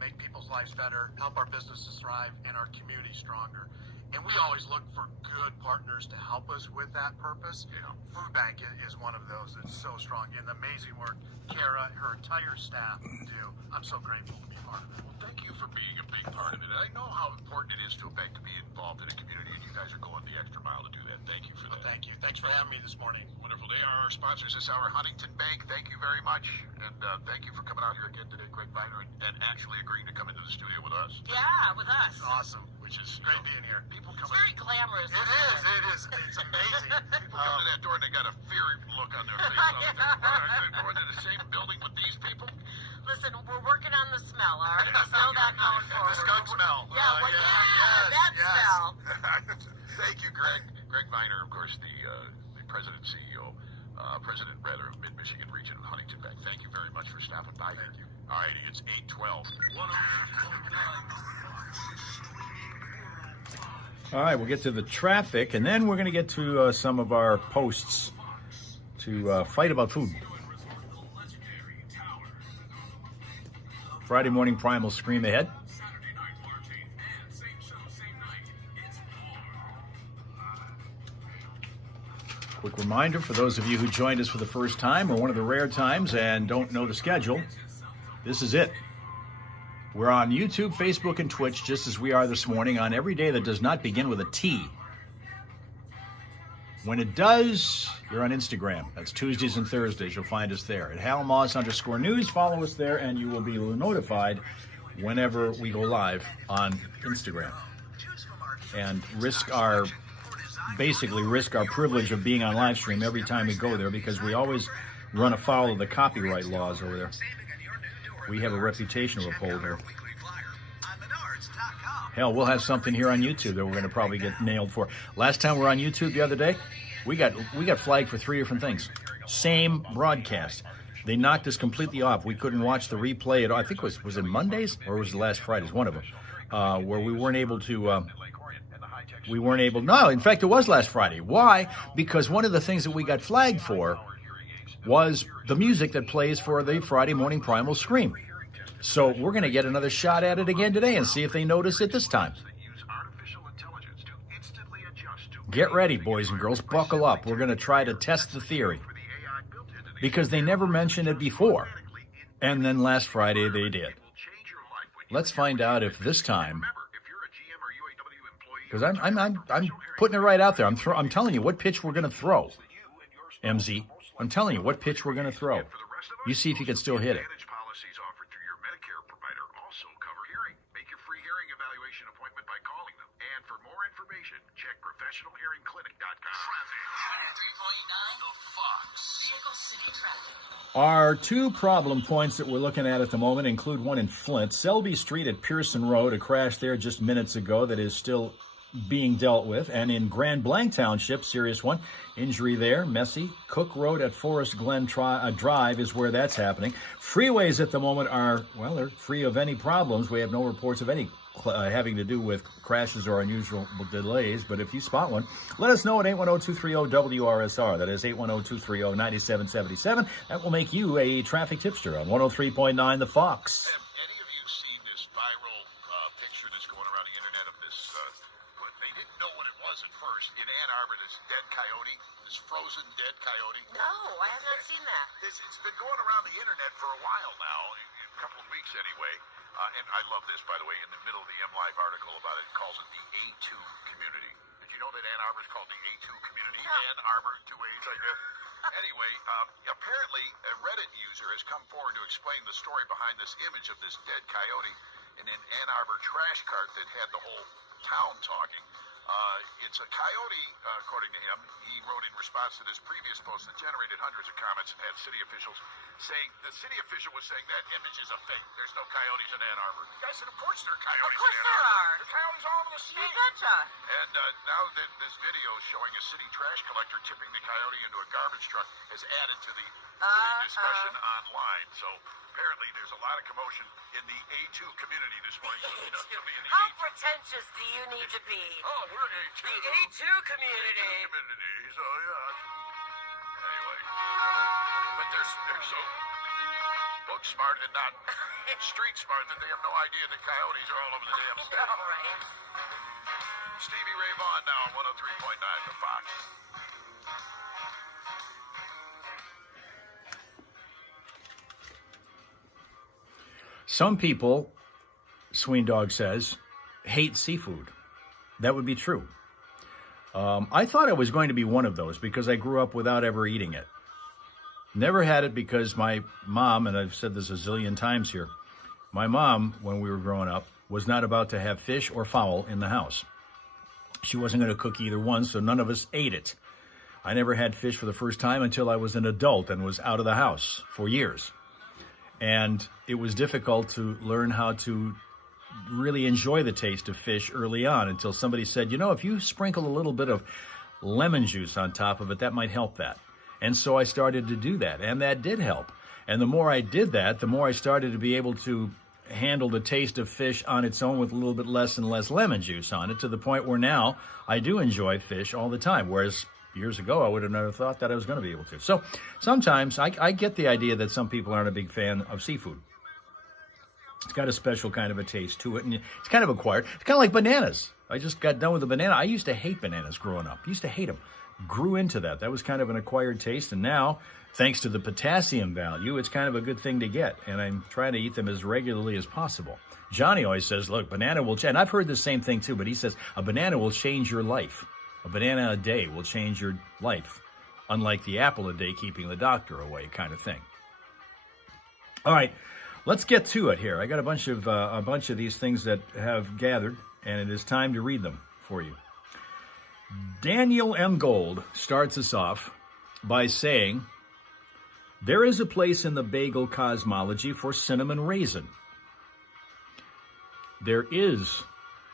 make people's lives better, help our businesses thrive, and our community stronger. And we always look for good partners to help us with that purpose. Yeah. Food Bank is one of those that's so strong. And the amazing work Kara and her entire staff do. I'm so grateful to be part of it. Well, thank you for being a big part of it. And I know how important it is to a bank to be involved in a community, and you guys are going the extra mile to do that. Thank you for that. Well, thank you. Thanks for having me this morning. Wonderful. They are our sponsors this hour, Huntington Bank. Thank you very much. And thank you for coming out here again today, Greg Viner, and actually agreeing to come into the studio with us. Yeah, with us. Awesome. Which is Great being here. People It's come very glamorous. It is. It's amazing. People come to that door and they got a fearing look on their face. All the time. What, are they going to the same building with these people? Listen, we're working on the smell, all right? The smell that going forward. The skunk smell. Yeah, that smell. Thank you, Greg. Greg Viner, of course, the president and CEO, president, rather, of Mid-Michigan Region of Huntington Bank. Thank you very much for stopping by. Thank you. All righty, it's 8:12. All right, we'll get to the traffic, and then we're going to get to some of our posts to fight about food. Friday morning primal scream ahead. Quick reminder for those of you who joined us for the first time or one of the rare times and don't know the schedule, this is it. We're on YouTube, Facebook, and Twitch, just as we are this morning, on every day that does not begin with a T. When it does, you're on Instagram. That's Tuesdays and Thursdays. You'll find us there. At Hal Maas _news, follow us there, and you will be notified whenever we go live on Instagram and basically risk our privilege of being on live stream every time we go there, because we always run afoul of the copyright laws over there. We have a reputation to uphold here. Hell, we'll have something here on YouTube that we're going to probably get nailed for. Last time we were on YouTube the other day, we got flagged for 3 different things. Same broadcast. They knocked us completely off. We couldn't watch the replay at all. I think was it Mondays or was it last Fridays? One of them, where we weren't able to. No, in fact, it was last Friday. Why? Because one of the things that we got flagged for was the music that plays for the Friday morning Primal Scream. So we're going to get another shot at it again today and see if they notice it this time. Get ready, boys and girls. Buckle up. We're going to try to test the theory, because they never mentioned it before. And then last Friday they did. Let's find out if this time, because I'm putting it right out there. I'm telling you what pitch we're going to throw, MZ. I'm telling you what pitch we're going to throw. You see if you can still hit it. Our 2 problem points that we're looking at the moment include one in Flint, Selby Street at Pearson Road, a crash there just minutes ago that is still being dealt with, and in Grand Blanc Township, serious one, injury there, messy. Cook Road at Forest Glen Drive is where that's happening. Freeways at the moment are, well, they're free of any problems. We have no reports of any having to do with crashes or unusual delays, but if you spot one, let us know at 810-230-WRSR. That is 810-230-9777. That will make you a traffic tipster on 103.9 The Fox. Have any of you seen this viral picture that's going around the internet of this, they didn't know what it was at first, in Ann Arbor, this dead coyote, this frozen dead coyote? No, I have not seen that. It's been going around the internet for a while now, a couple of weeks anyway. And I love this, by the way, in the middle of the MLive article about it, it calls it the A2 community. Did you know that Ann Arbor is called the A2 community? Yeah. Ann Arbor, 2 A's, I guess. Anyway, apparently a Reddit user has come forward to explain the story behind this image of this dead coyote in an Ann Arbor trash cart that had the whole town talking. It's a coyote, according to him. He wrote in response to this previous post that generated hundreds of comments at city officials, saying the city official was saying that image is a fake. There's no coyotes in Ann Arbor. The guy said, of course there are coyotes in Ann Arbor. Of course there are. There are coyotes all over the city. You betcha. And now that this video showing a city trash collector tipping the coyote into a garbage truck has added to the discussion online. So apparently there's a lot of commotion in the A2 community this morning. How pretentious do you need to be? Oh, we're A2. The A2 community. A2 community. So, yeah. Anyway. But they're so book smart and not street smart that they have no idea that coyotes are all over the damn state. All right. Stevie Ray Vaughan now on 103.9 The Fox. Some people, Sween Dog says, hate seafood. That would be true. I thought I was going to be one of those because I grew up without ever eating it. Never had it because my mom, and I've said this a zillion times here, my mom, when we were growing up, was not about to have fish or fowl in the house. She wasn't going to cook either one, so none of us ate it. I never had fish for the first time until I was an adult and was out of the house for years. And it was difficult to learn how to really enjoy the taste of fish early on until somebody said, you know, if you sprinkle a little bit of lemon juice on top of it, that might help that. And so I started to do that, and that did help. And the more I did that, the more I started to be able to handle the taste of fish on its own with a little bit less and less lemon juice on it, to the point where now I do enjoy fish all the time, whereas years ago I would have never thought that I was going to be able to. So sometimes I get the idea that some people aren't a big fan of seafood. It's got a special kind of a taste to it, and it's kind of acquired. It's kind of like bananas. I just got done with a banana. I used to hate bananas growing up. Used to hate them. Grew into that. That was kind of an acquired taste, and now, thanks to the potassium value, it's kind of a good thing to get, and I'm trying to eat them as regularly as possible. Johnny always says, look, banana will change, and I've heard the same thing too, but he says a banana will change your life. A banana a day will change your life, unlike the apple a day keeping the doctor away kind of thing. All right, Let's get to it here. I got a bunch of these things that have gathered, and it is time to read them for you. Daniel M. Gold starts us off by saying, there is a place in the bagel cosmology for cinnamon raisin. There is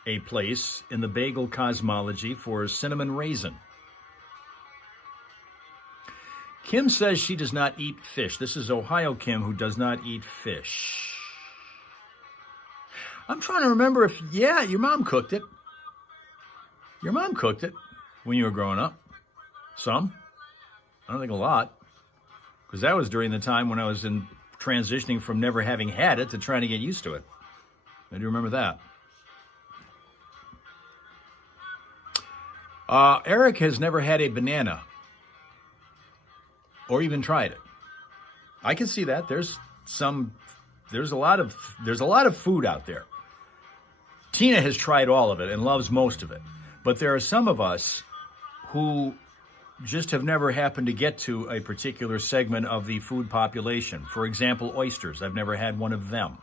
a place in the bagel cosmology for cinnamon raisin. Kim says she does not eat fish. This is Ohio Kim, who does not eat fish. I'm trying to remember if, yeah, your mom cooked it. Your mom cooked it when you were growing up. Some. I don't think a lot. Because that was during the time when I was transitioning from never having had it to trying to get used to it. I do remember that. Eric has never had a banana. Or even tried it. I can see that. There's a lot of food out there. Tina has tried all of it and loves most of it. But there are some of us who just have never happened to get to a particular segment of the food population. For example, oysters. I've never had one of them.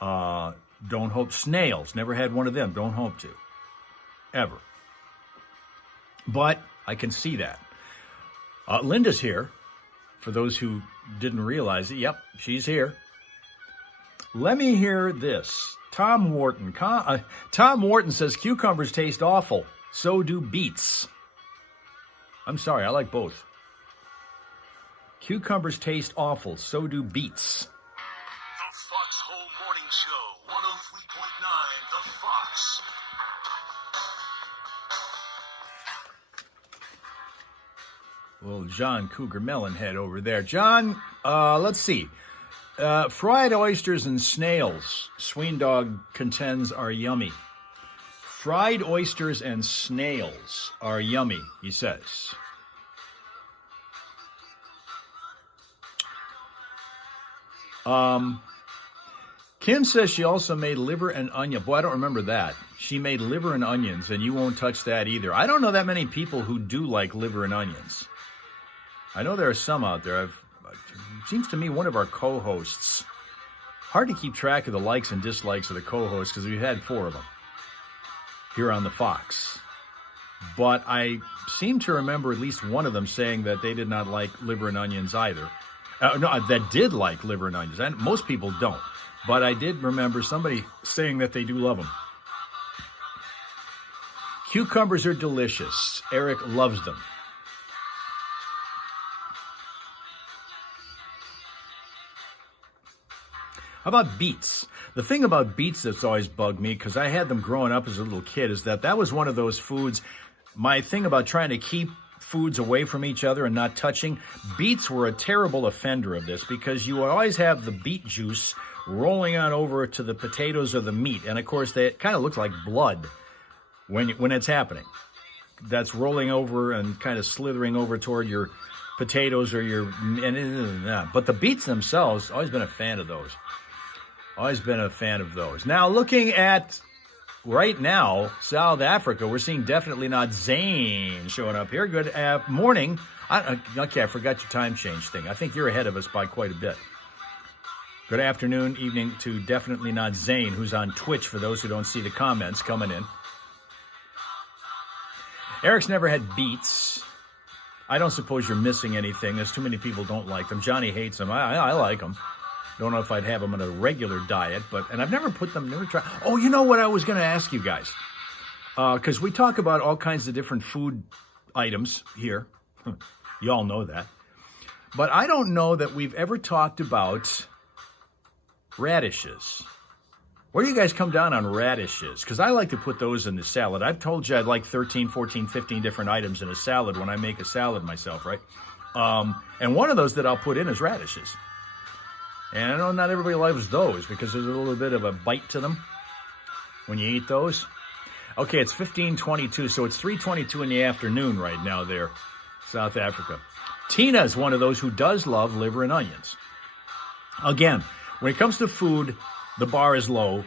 Don't hope. Snails. Never had one of them. Don't hope to. Ever. But I can see that. Linda's here, for those who didn't realize it. Yep, she's here. Let me hear this. Tom Wharton. Tom Wharton says, cucumbers taste awful. So do beets. I'm sorry, I like both. Cucumbers taste awful. So do beets. The Foxhole Morning Show, 103.9 The Fox. Little John Cougar Melonhead over there. John, let's see. Fried oysters and snails, Sweendog contends, are yummy. Fried oysters and snails are yummy, he says. Kim says she also made liver and onion. Boy, I don't remember that. She made liver and onions, and you won't touch that either. I don't know that many people who do like liver and onions. I know there are some out there. It seems to me one of our co-hosts, hard to keep track of the likes and dislikes of the co-hosts because we've had 4 of them here on the Fox. But I seem to remember at least one of them saying that they did not like liver and onions either. No, that did like liver and onions. And most people don't. But I did remember somebody saying that they do love them. Cucumbers are delicious. Eric loves them. How about beets? The thing about beets that's always bugged me, because I had them growing up as a little kid, is that was one of those foods. My thing about trying to keep foods away from each other and not touching, beets were a terrible offender of this, because you always have the beet juice rolling on over to the potatoes or the meat. And of course, it kind of looks like blood when it's happening. That's rolling over and kind of slithering over toward your potatoes or your... But the beets themselves, always been a fan of those. Always been a fan of those. Now, looking at right now, South Africa, we're seeing Definitely Not Zane showing up here. Good morning. Okay, I forgot your time change thing. I think you're ahead of us by quite a bit. Good afternoon, evening to Definitely Not Zane, who's on Twitch for those who don't see the comments coming in. Eric's never had beets. I don't suppose you're missing anything. There's too many people don't like them. Johnny hates them. I like them. Don't know if I'd have them on a regular diet, and I've never tried. Oh, you know what I was going to ask you guys? Because we talk about all kinds of different food items here. You all know that. But I don't know that we've ever talked about radishes. Where do you guys come down on radishes? Because I like to put those in the salad. I've told you I'd like 13, 14, 15 different items in a salad when I make a salad myself, right? And one of those that I'll put in is radishes. And I know not everybody loves those because there's a little bit of a bite to them when you eat those. Okay, it's 15:22, so it's 3:22 in the afternoon right now there, South Africa. Tina is one of those who does love liver and onions. Again, when it comes to food, the bar is low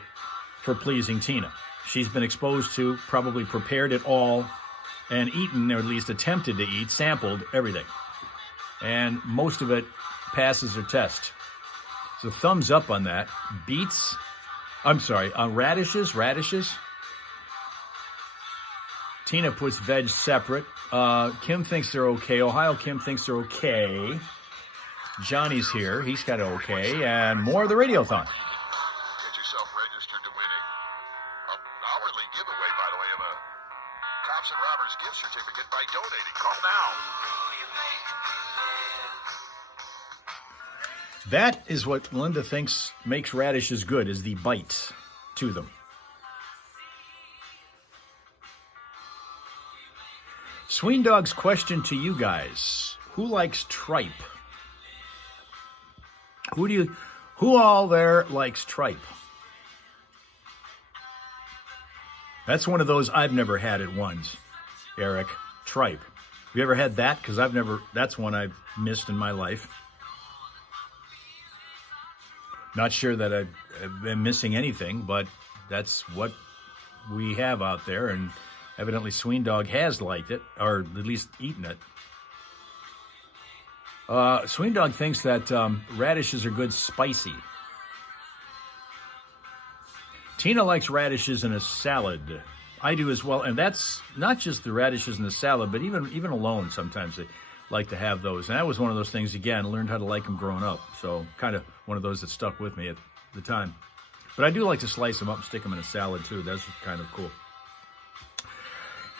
for pleasing Tina. She's been exposed to, probably prepared it all, and eaten, or at least attempted to eat, sampled everything. And most of it passes her test. So thumbs up on that. Beets. I'm sorry, radishes. Tina puts veg separate. Kim thinks they're okay. Ohio Kim thinks they're okay. Johnny's here. He's got okay. And more of the Radiothon. Get yourself registered to win an hourly giveaway, by the way, of a Cops and Robbers gift certificate by donating. Call now. That is what Linda thinks makes radishes good, is the bite to them. Sween Dog's question to you guys. Who likes tripe? Who all there likes tripe? That's one of those I've never had it once, Eric. Tripe. Have you ever had that? Because that's one I've missed in my life. Not sure that I've been missing anything, but that's what we have out there, and evidently Sween Dog has liked it, or at least eaten it. Sween Dog thinks that radishes are good spicy. Tina likes radishes in a salad. I do as well, and that's not just the radishes in the salad, but even alone sometimes they like to have those. And that was one of those things, again, learned how to like them growing up. So kind of one of those that stuck with me at the time. But I do like to slice them up and stick them in a salad too. That's kind of cool.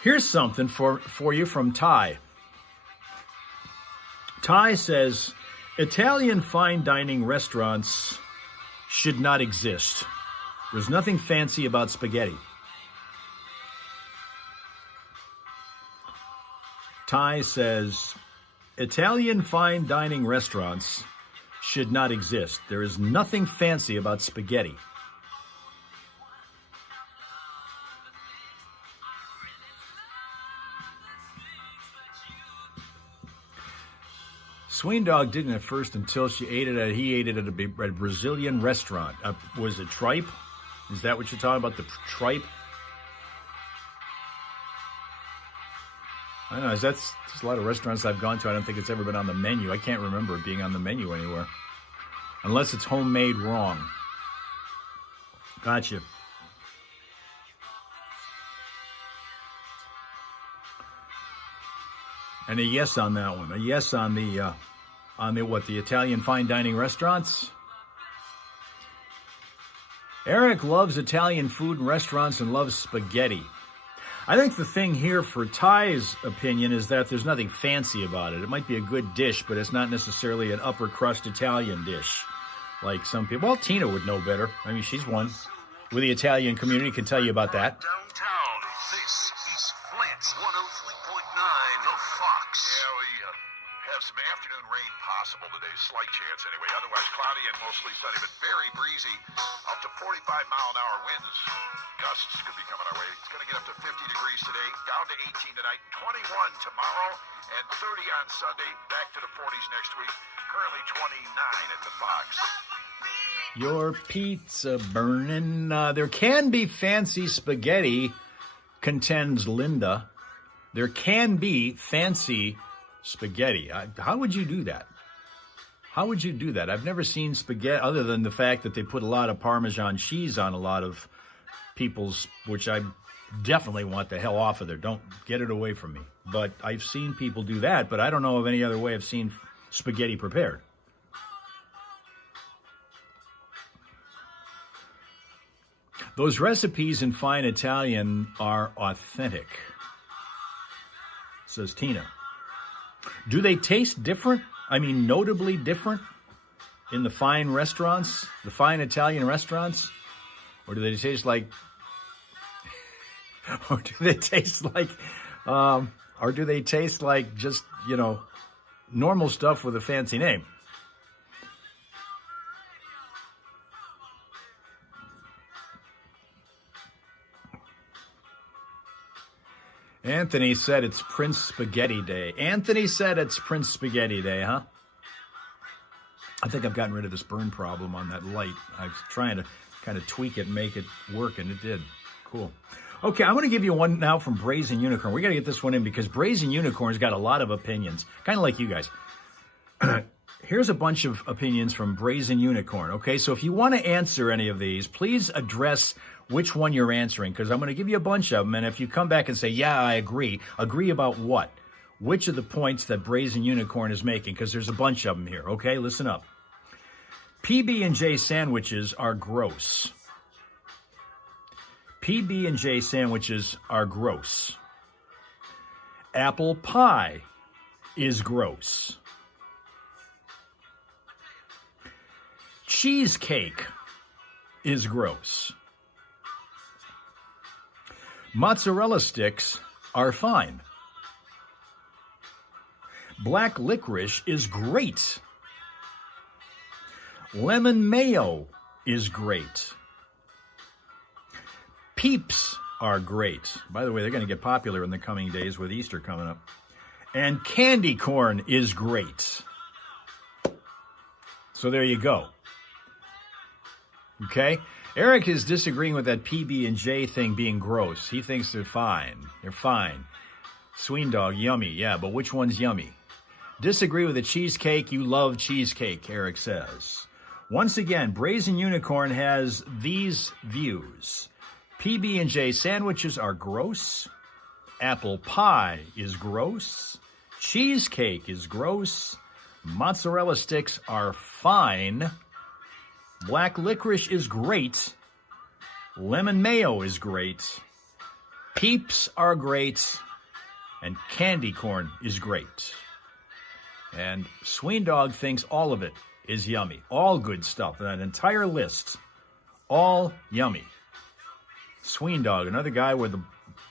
Here's something for you from Ty. Ty says, Italian fine dining restaurants should not exist. There's nothing fancy about spaghetti. Ty says, Italian fine dining restaurants should not exist. There is nothing fancy about spaghetti. Sween Dog didn't at first until he ate it at a Brazilian restaurant. Was it tripe? Is that what you're talking about, the tripe? I don't know. There's a lot of restaurants I've gone to. I don't think it's ever been on the menu. I can't remember it being on the menu anywhere. Unless it's homemade wrong. Gotcha. And a yes on that one. A yes on the Italian fine dining restaurants. Eric loves Italian food and restaurants and loves spaghetti. I think the thing here for Ty's opinion is that there's nothing fancy about it. It might be a good dish, but it's not necessarily an upper crust Italian dish like some people. Well, Tina would know better. I mean, she's one with the Italian community, can tell you about that. Downtown, this is Flint 103.9, The Fox. Yeah, we have some afternoon rain possible today. Slight chance anyway. Otherwise cloudy and mostly sunny, but very breezy. Up to 45-mile-an-hour winds. Gusts could be coming our way. It's going to get up to 50 degrees today, down to 18 tonight, 21 tomorrow, and 30 on Sunday. Back to the 40s next week. Currently 29 at the Fox. Your pizza burning. There can be fancy spaghetti, contends Linda. There can be fancy spaghetti. How would you do that? How would you do that? I've never seen spaghetti, other than the fact that they put a lot of Parmesan cheese on a lot of people's, which I definitely want the hell off of there. Don't get it away from me. But I've seen people do that, but I don't know of any other way I've seen spaghetti prepared. Those recipes in fine Italian are authentic, says Tina. Do they taste different? I mean, notably different in the fine restaurants, the fine Italian restaurants? Or do they taste like, or do they taste like just, normal stuff with a fancy name? Anthony said it's Prince Spaghetti Day. Anthony said it's Prince Spaghetti Day, huh? I think I've gotten rid of this burn problem on that light. I was trying to kind of tweak it and make it work, and it did. Cool. Okay, I'm going to give you one now from Brazen Unicorn. We got to get this one in because Brazen Unicorn's got a lot of opinions, kind of like you guys. Here's a bunch of opinions from Brazen Unicorn. Okay, so if you want to answer any of these, please address which one you're answering, because I'm going to give you a bunch of them. And if you come back and say, yeah, I agree about what? Which of the points that Brazen Unicorn is making? Because there's a bunch of them here. Okay, listen up. PB&J sandwiches are gross. PB&J sandwiches are gross. Apple pie is gross. Cheesecake is gross. Mozzarella sticks are fine. Black licorice is great. Lemon mayo is great. Peeps are great. By the way, they're going to get popular in the coming days with Easter coming up. And candy corn is great. So there you go. Okay? Eric is disagreeing with that PB&J thing being gross. He thinks they're fine. They're fine. Sween dog, yummy. Yeah, but which one's yummy? Disagree with the cheesecake. You love cheesecake, Eric says. Once again, Brazen Unicorn has these views. PB&J sandwiches are gross. Apple pie is gross. Cheesecake is gross. Mozzarella sticks are fine. Black licorice is great. Lemon mayo is great. Peeps are great. And candy corn is great. And Sween Dog thinks all of it is yummy. All good stuff. An entire list. All yummy. Sween Dog, another guy where the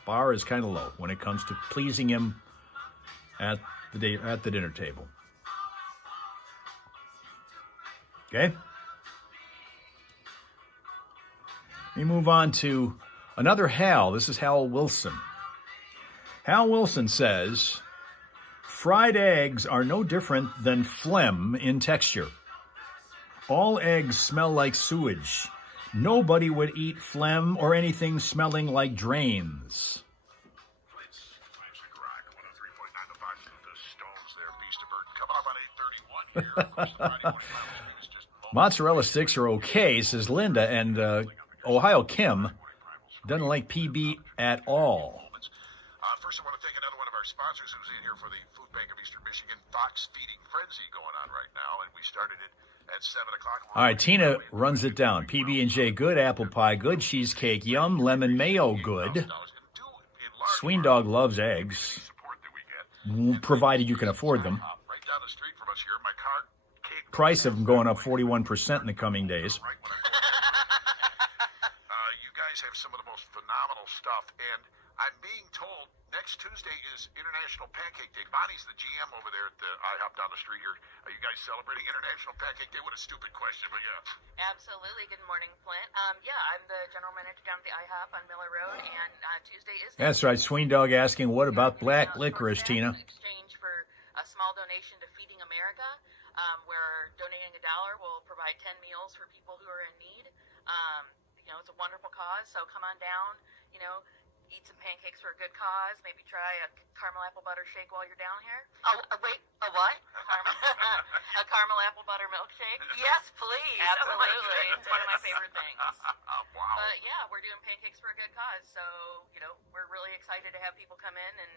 bar is kind of low when it comes to pleasing him at the dinner table. Okay? We move on to another Hal. This is Hal Wilson. Hal Wilson says, fried eggs are no different than phlegm in texture. All eggs smell like sewage. Nobody would eat phlegm or anything smelling like drains. Mozzarella sticks are okay, says Linda, and Ohio Kim doesn't like PB at all. First, I want to thank another one of our sponsors who's in here for the Food Bank of Eastern Michigan Fox Feeding Frenzy going on right now, and we started it at 7 o'clock. All right, Tina runs it down. PB&J, good. Apple pie, good. Cheesecake, yum. Lemon mayo, good. Sween Dog loves eggs, provided you can afford them. Right down the street from us here, my car cake. Price of them going up 41% in the coming days. You guys have some of the most phenomenal stuff, and I'm being told next Tuesday is International Pancake Day. Bonnie's the GM over there at the IHOP down the street here. Are you guys celebrating International Pancake Day? What a stupid question, but yeah. Absolutely. Good morning, Flint. Yeah, I'm the general manager down at the IHOP on Miller Road, and Tuesday is... That's right. Sween Dog asking, what about black licorice, Tina? In exchange for a small donation to Feeding America, where donating $1 will provide 10 meals for people who are in need. It's a wonderful cause, so come on down, eat some pancakes for a good cause. Maybe try a caramel apple butter shake while you're down here. Oh, wait, a what? A caramel apple butter milkshake. Yes, please. Absolutely. It's one of my favorite things. Wow. But yeah, we're doing pancakes for a good cause. So, we're really excited to have people come in and,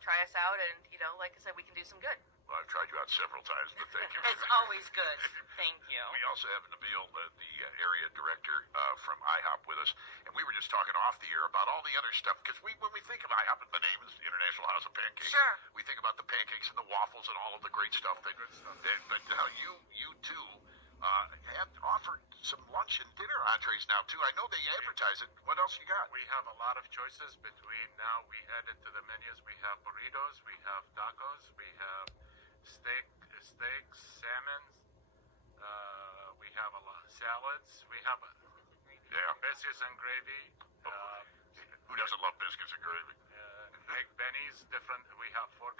try us out. And, like I said, we can do some good. Well, I've tried you out several times, but thank you. It's always good. Thank you. We also have Nabil, the area director from IHOP with us, and we were just talking off the air about all the other stuff, because when we think of IHOP, the name is International House of Pancakes. Sure. We think about the pancakes and the waffles and all of the great stuff. But now you too have offered some lunch and dinner entrees now, too. I know they advertise it. What else you got? We have a lot of choices between now. We added to the menus. We have burritos. We have tacos. We have steaks, salmons. We have a lot of salads. We have biscuits and gravy. Who doesn't love biscuits and gravy? Egg bennies, different. We have four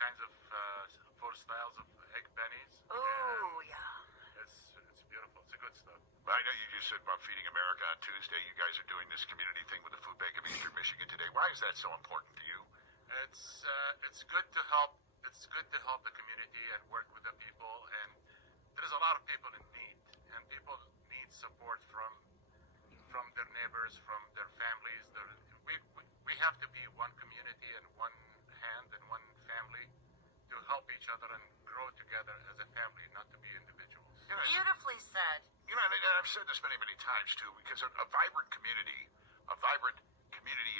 styles of egg bennies. Ooh, yeah. It's beautiful. It's a good stuff. I know you just said about Feeding America on Tuesday. You guys are doing this community thing with the Food Bank of Eastern Michigan today. Why is that so important to you? It's good to help. It's good to help the community and work with the people. And there's a lot of people in need, and people need support from their neighbors, from their families. We have to be one community and one hand and one family to help each other and grow together as a family, not to be individuals. Beautifully said. You know, and I've said this many, many times too, because a vibrant community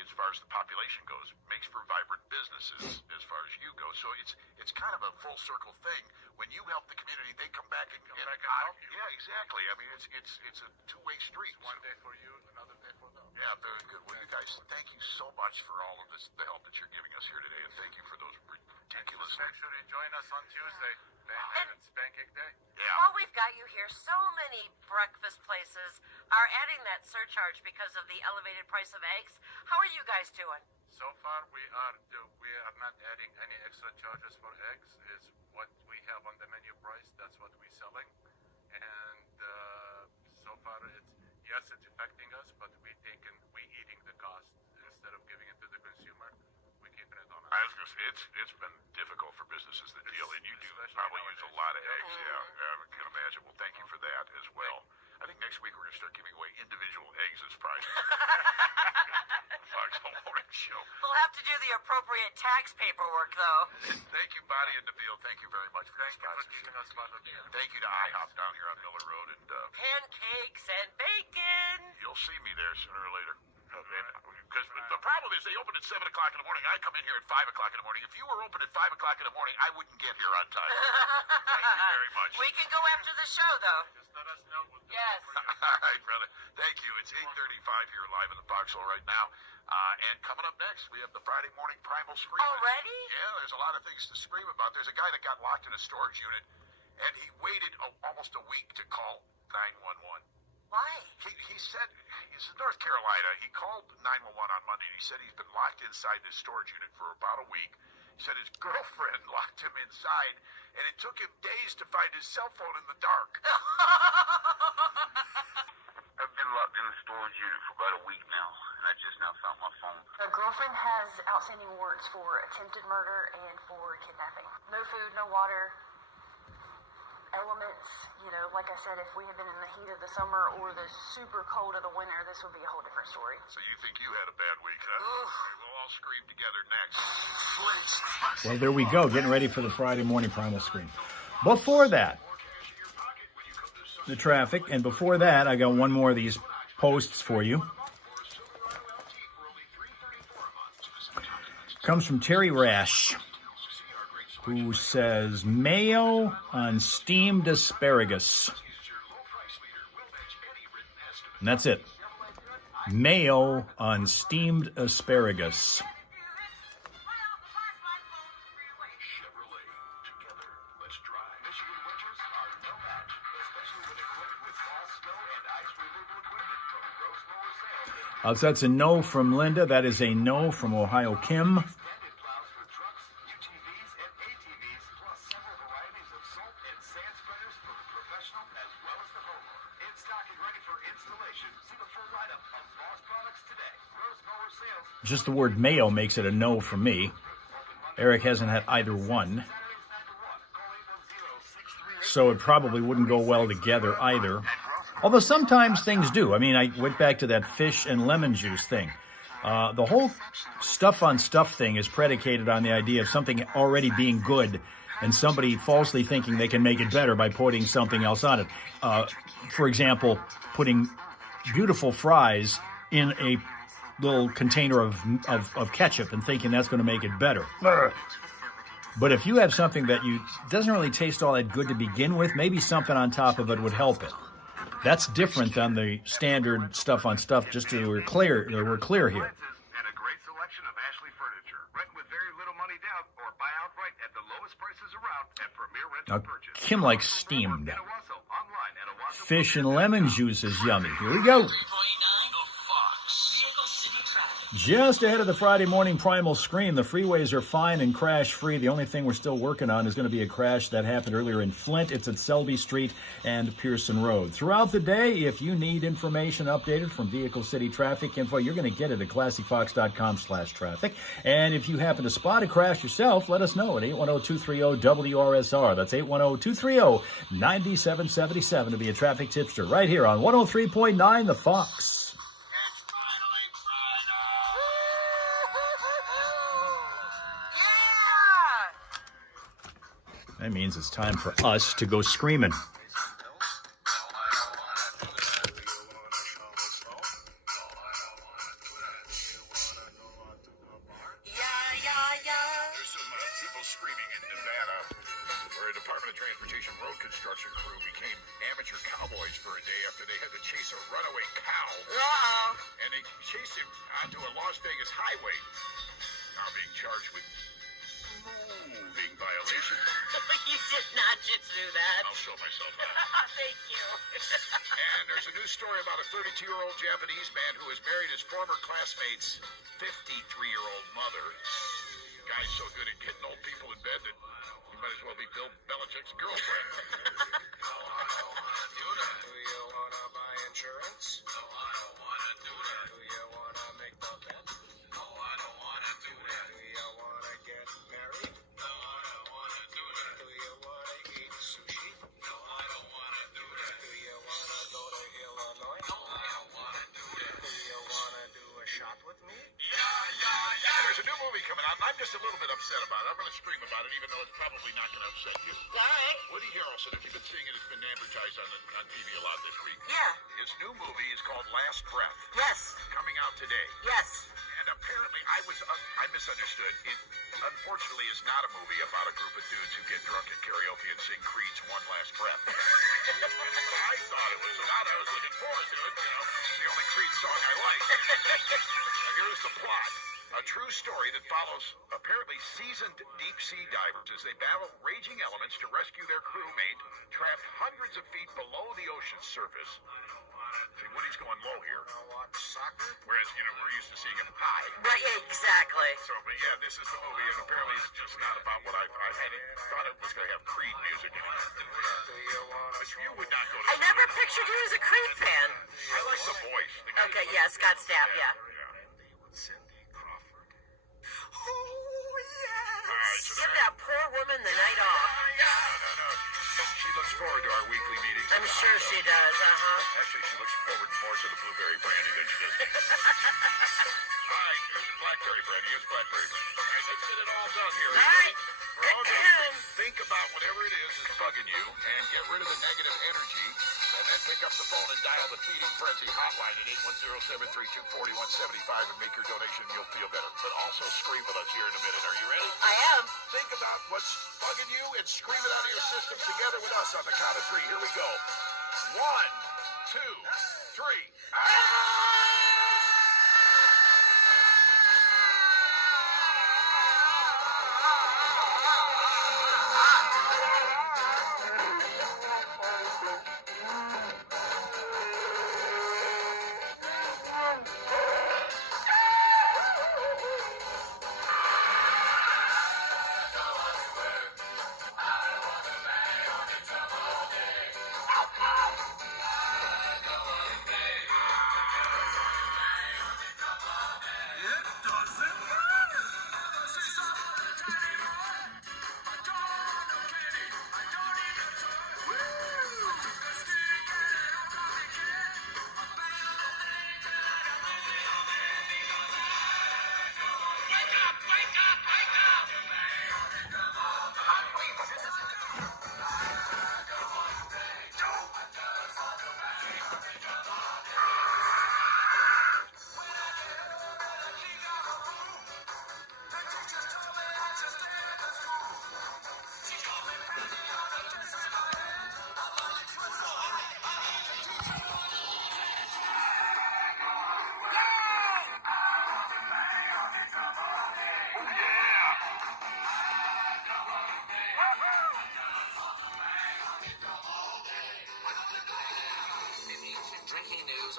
as far as the population goes makes for vibrant businesses as far as you go. So it's kind of a full circle thing. When you help the community, they come back and help you. Yeah, exactly. I mean, it's a two-way street. One day for you, another day for them. Yeah, very good. Well, you guys, thank you so much for all of this, the help that you're giving us here today, and thank you for those ridiculous. Make sure you join us on Tuesday. It's Pancake Day. Yeah. While we've got you here, so many breakfast places are adding that surcharge because of the elevated price of eggs. How are you guys doing? So far, we are not adding any extra charges for eggs. Is what we have on the menu price. That's what we're selling, and so far, it's affecting us, but we eating the cost instead of giving it to the consumer. We're keeping it on us. I was going to say, it's been difficult for businesses that deal, and you do probably use a lot of eggs. Yeah, I can imagine. Well, thank you for that as well. I think next week we're going to start giving away individual eggs as prizes. Foxhole Morning Show. We'll have to do the appropriate tax paperwork, though. Thank you, Bonnie and Nabil. Thank you very much for Thank you for keeping us part of the Thank you to IHOP down here on Miller Road, and Pancakes and bacon. you'll see me there sooner or later. Because the problem is they open at 7 o'clock in the morning. I come in here at 5 o'clock in the morning. If you were open at 5 o'clock in the morning, I wouldn't get here on time. Thank you very much. We can go after the show, though. Just let us know. Yes. All right, brother. Thank you. It's 8:35 here live in the Foxhole right now. And coming up next, we have the Friday morning primal scream. Already? Yeah, there's a lot of things to scream about. There's a guy that got locked in a storage unit, and he waited almost a week to call 911. Why? He said he's in North Carolina. He called 911 on Monday, and he said he's been locked inside this storage unit for about a week. He said his girlfriend locked him inside, and it took him days to find his cell phone in the dark. I've been locked in the storage unit for about a week now, and I just now found my phone. A girlfriend has outstanding warrants for attempted murder and for kidnapping. No food, no water. Elements, like I said, if we had been in the heat of the summer or the super cold of the winter, this would be a whole different story. So you think you had a bad week, huh? We'll all scream together next. Well, there we go, getting ready for the Friday morning primal scream. Before that, the traffic, and before that, I got one more of these posts for you. Comes from Terry Rash, who says, mayo on steamed asparagus. And that's it. Mayo on steamed asparagus. So that's a no from Linda. That is a no from Ohio Kim. Just the word mayo makes it a no from me. Eric hasn't had either one. So it probably wouldn't go well together either. Although sometimes things do. I mean, I went back to that fish and lemon juice thing. The whole stuff on stuff thing is predicated on the idea of something already being good and somebody falsely thinking they can make it better by putting something else on it. For example, putting beautiful fries in a little container of ketchup and thinking that's going to make it better. But if you have something that doesn't really taste all that good to begin with, maybe something on top of it would help it. That's different than the standard stuff on stuff, just so we're clear here. And a great selection of Ashley furniture. Rent with very little money down or buy outright at the lowest prices around at Premier Rental Purchase. Kim likes steamed. Fish and lemon juice is yummy. Here we go. Just ahead of the Friday morning primal screen, the freeways are fine and crash-free. The only thing we're still working on is going to be a crash that happened earlier in Flint. It's at Selby Street and Pearson Road. Throughout the day, if you need information updated from Vehicle City Traffic Info, you're going to get it at classicfox.com/traffic. And if you happen to spot a crash yourself, let us know at 810-230-WRSR. That's 810-230-9777 to be a traffic tipster right here on 103.9 The Fox. That means it's time for us to go screaming. There's some people screaming in Nevada where a Department of Transportation road construction crew became amateur cowboys for a day after they had to chase a runaway cow. And they chased him onto a Las Vegas highway. Now being charged with moving violation. You did not just do that. I'll show myself out. Thank you. And there's a news story about a 32-year-old Japanese man who has married his former classmate's 53-year-old mother. Guy's so good at getting old people in bed that he might as well be Bill Belichick's girlfriend. Do you wanna buy insurance? No, I don't wanna do that. Do you wanna make the bet? No, I don't wanna do that. Do you wanna get married? No, I don't wanna do that. Do you wanna eat sushi? No, I don't wanna do that. Do you wanna go to Illinois? No, I don't wanna do that. Do you wanna do a shot with me? There's a new movie coming out, and I'm just a little bit upset about it. I'm going to scream about it, even though it's probably not going to upset you. All right. Woody Harrelson, if you've been seeing it, it's been advertised on TV a lot this week. Yeah. His new movie is called Last Breath. Yes. Coming out today. Yes. And apparently, I misunderstood. It, unfortunately, is not a movie about a group of dudes who get drunk at karaoke and sing Creed's One Last Breath. I thought it was about. I was looking forward to it. You know, it's the only Creed song I like. Now, here's the plot. A true story that follows apparently seasoned deep-sea divers as they battle raging elements to rescue their crewmate trapped hundreds of feet below the ocean's surface. See, Woody's going low here. Watch soccer? Whereas, you know, we're used to seeing him high. Right, exactly. So, but yeah, this is the movie, and apparently it's just not about what I thought it was going to have Creed music in it. But you would not go to I never pictured you as a Creed fan. I like the voice. Okay, yeah, Scott Stapp, yeah. Give that poor woman the night off. No. She looks forward to our weekly meetings. I'm sure she does, Actually, she looks forward more to the blueberry brandy than she does me. All right, blackberry brandy. Here's blackberry brandy. All right, let's get it all done here. All right. We're all going to think about whatever it is that's bugging you and get rid of the negative energy. And then pick up the phone and dial the Feeding Frenzy hotline at 810-732-4175 and make your donation and you'll feel better. But also scream with us here in a minute. Are you ready? I am. Think about what's bugging you and scream it out of your system together with us on the count of three. Here we go. 1, 2, 3.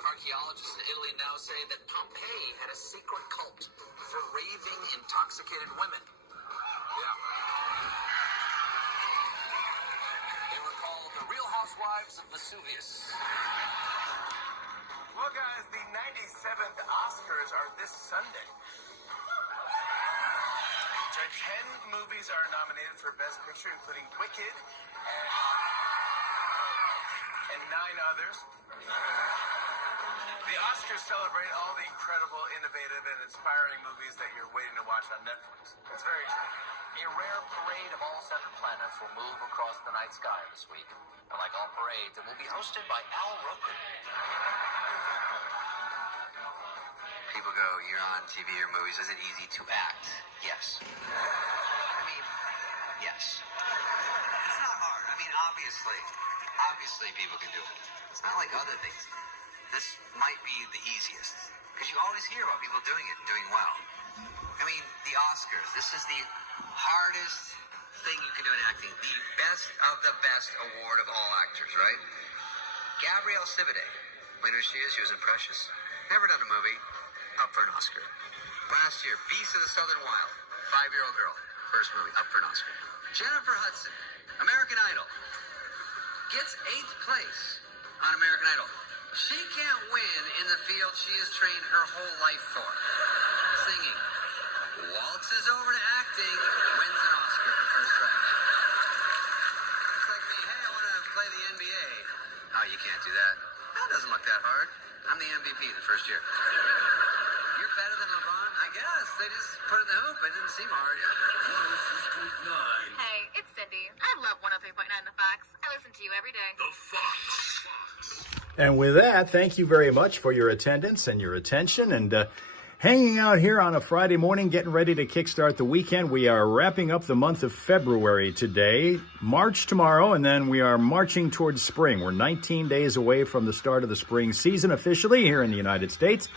Archaeologists in Italy now say that Pompeii had a secret cult for raving, intoxicated women. Yeah. They were called the Real Housewives of Vesuvius. Well, guys, the 97th Oscars are this Sunday. 10 movies are nominated for Best Picture, including Wicked and 9 others. The Oscars celebrate all the incredible, innovative, and inspiring movies that you're waiting to watch on Netflix. It's very exciting. A rare parade of all 7 planets will move across the night sky this week. And like all parades, it will be hosted by Al Roker. People go, you're on TV or movies, is it easy to act? Yes. I mean, yes. It's not hard. I mean, obviously people can do it. It's not like other things. This might be the easiest. Because you always hear about people doing it and doing well. I mean, the Oscars, this is the hardest thing you can do in acting. The best of the best award of all actors, right? Gabrielle Sidibe. You know who she is? She was in Precious. Never done a movie. Up for an Oscar. Last year, Beast of the Southern Wild. 5-year-old girl. First movie. Up for an Oscar. Jennifer Hudson. American Idol. Gets 8th place on American Idol. She can't win in the field she has trained her whole life for. Singing. Waltzes over to acting. Wins an Oscar for first track. It's like me. Hey, I want to play the NBA. Oh, you can't do that. That doesn't look that hard. I'm the MVP the first year. You're better than LeBron? I guess. They just put it in the hoop. It didn't seem hard. Hey, it's Cindy. I love 103.9 The Fox. I listen to you every day. The Fox. And with that, thank you very much for your attendance and your attention and hanging out here on a Friday morning, getting ready to kickstart the weekend. We are wrapping up the month of February today, March tomorrow, and then we are marching towards spring. We're 19 days away from the start of the spring season officially here in the United States,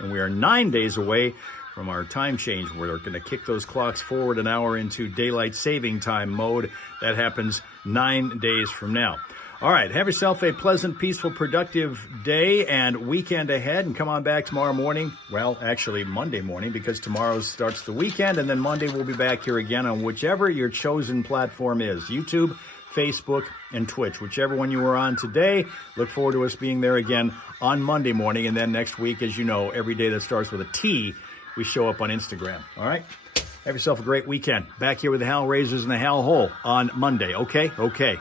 and we are 9 days away from our time change. We're going to kick those clocks forward an hour into daylight saving time mode. That happens 9 days from now. All right, have yourself a pleasant, peaceful, productive day and weekend ahead, and come on back tomorrow morning. Well, actually Monday morning, because tomorrow starts the weekend, and then Monday we'll be back here again on whichever your chosen platform is, YouTube, Facebook, and Twitch. Whichever one you were on today, look forward to us being there again on Monday morning, and then next week, as you know, every day that starts with a T, we show up on Instagram. All right? Have yourself a great weekend. Back here with the Hal Razors and the Hal Hole on Monday. Okay? Okay.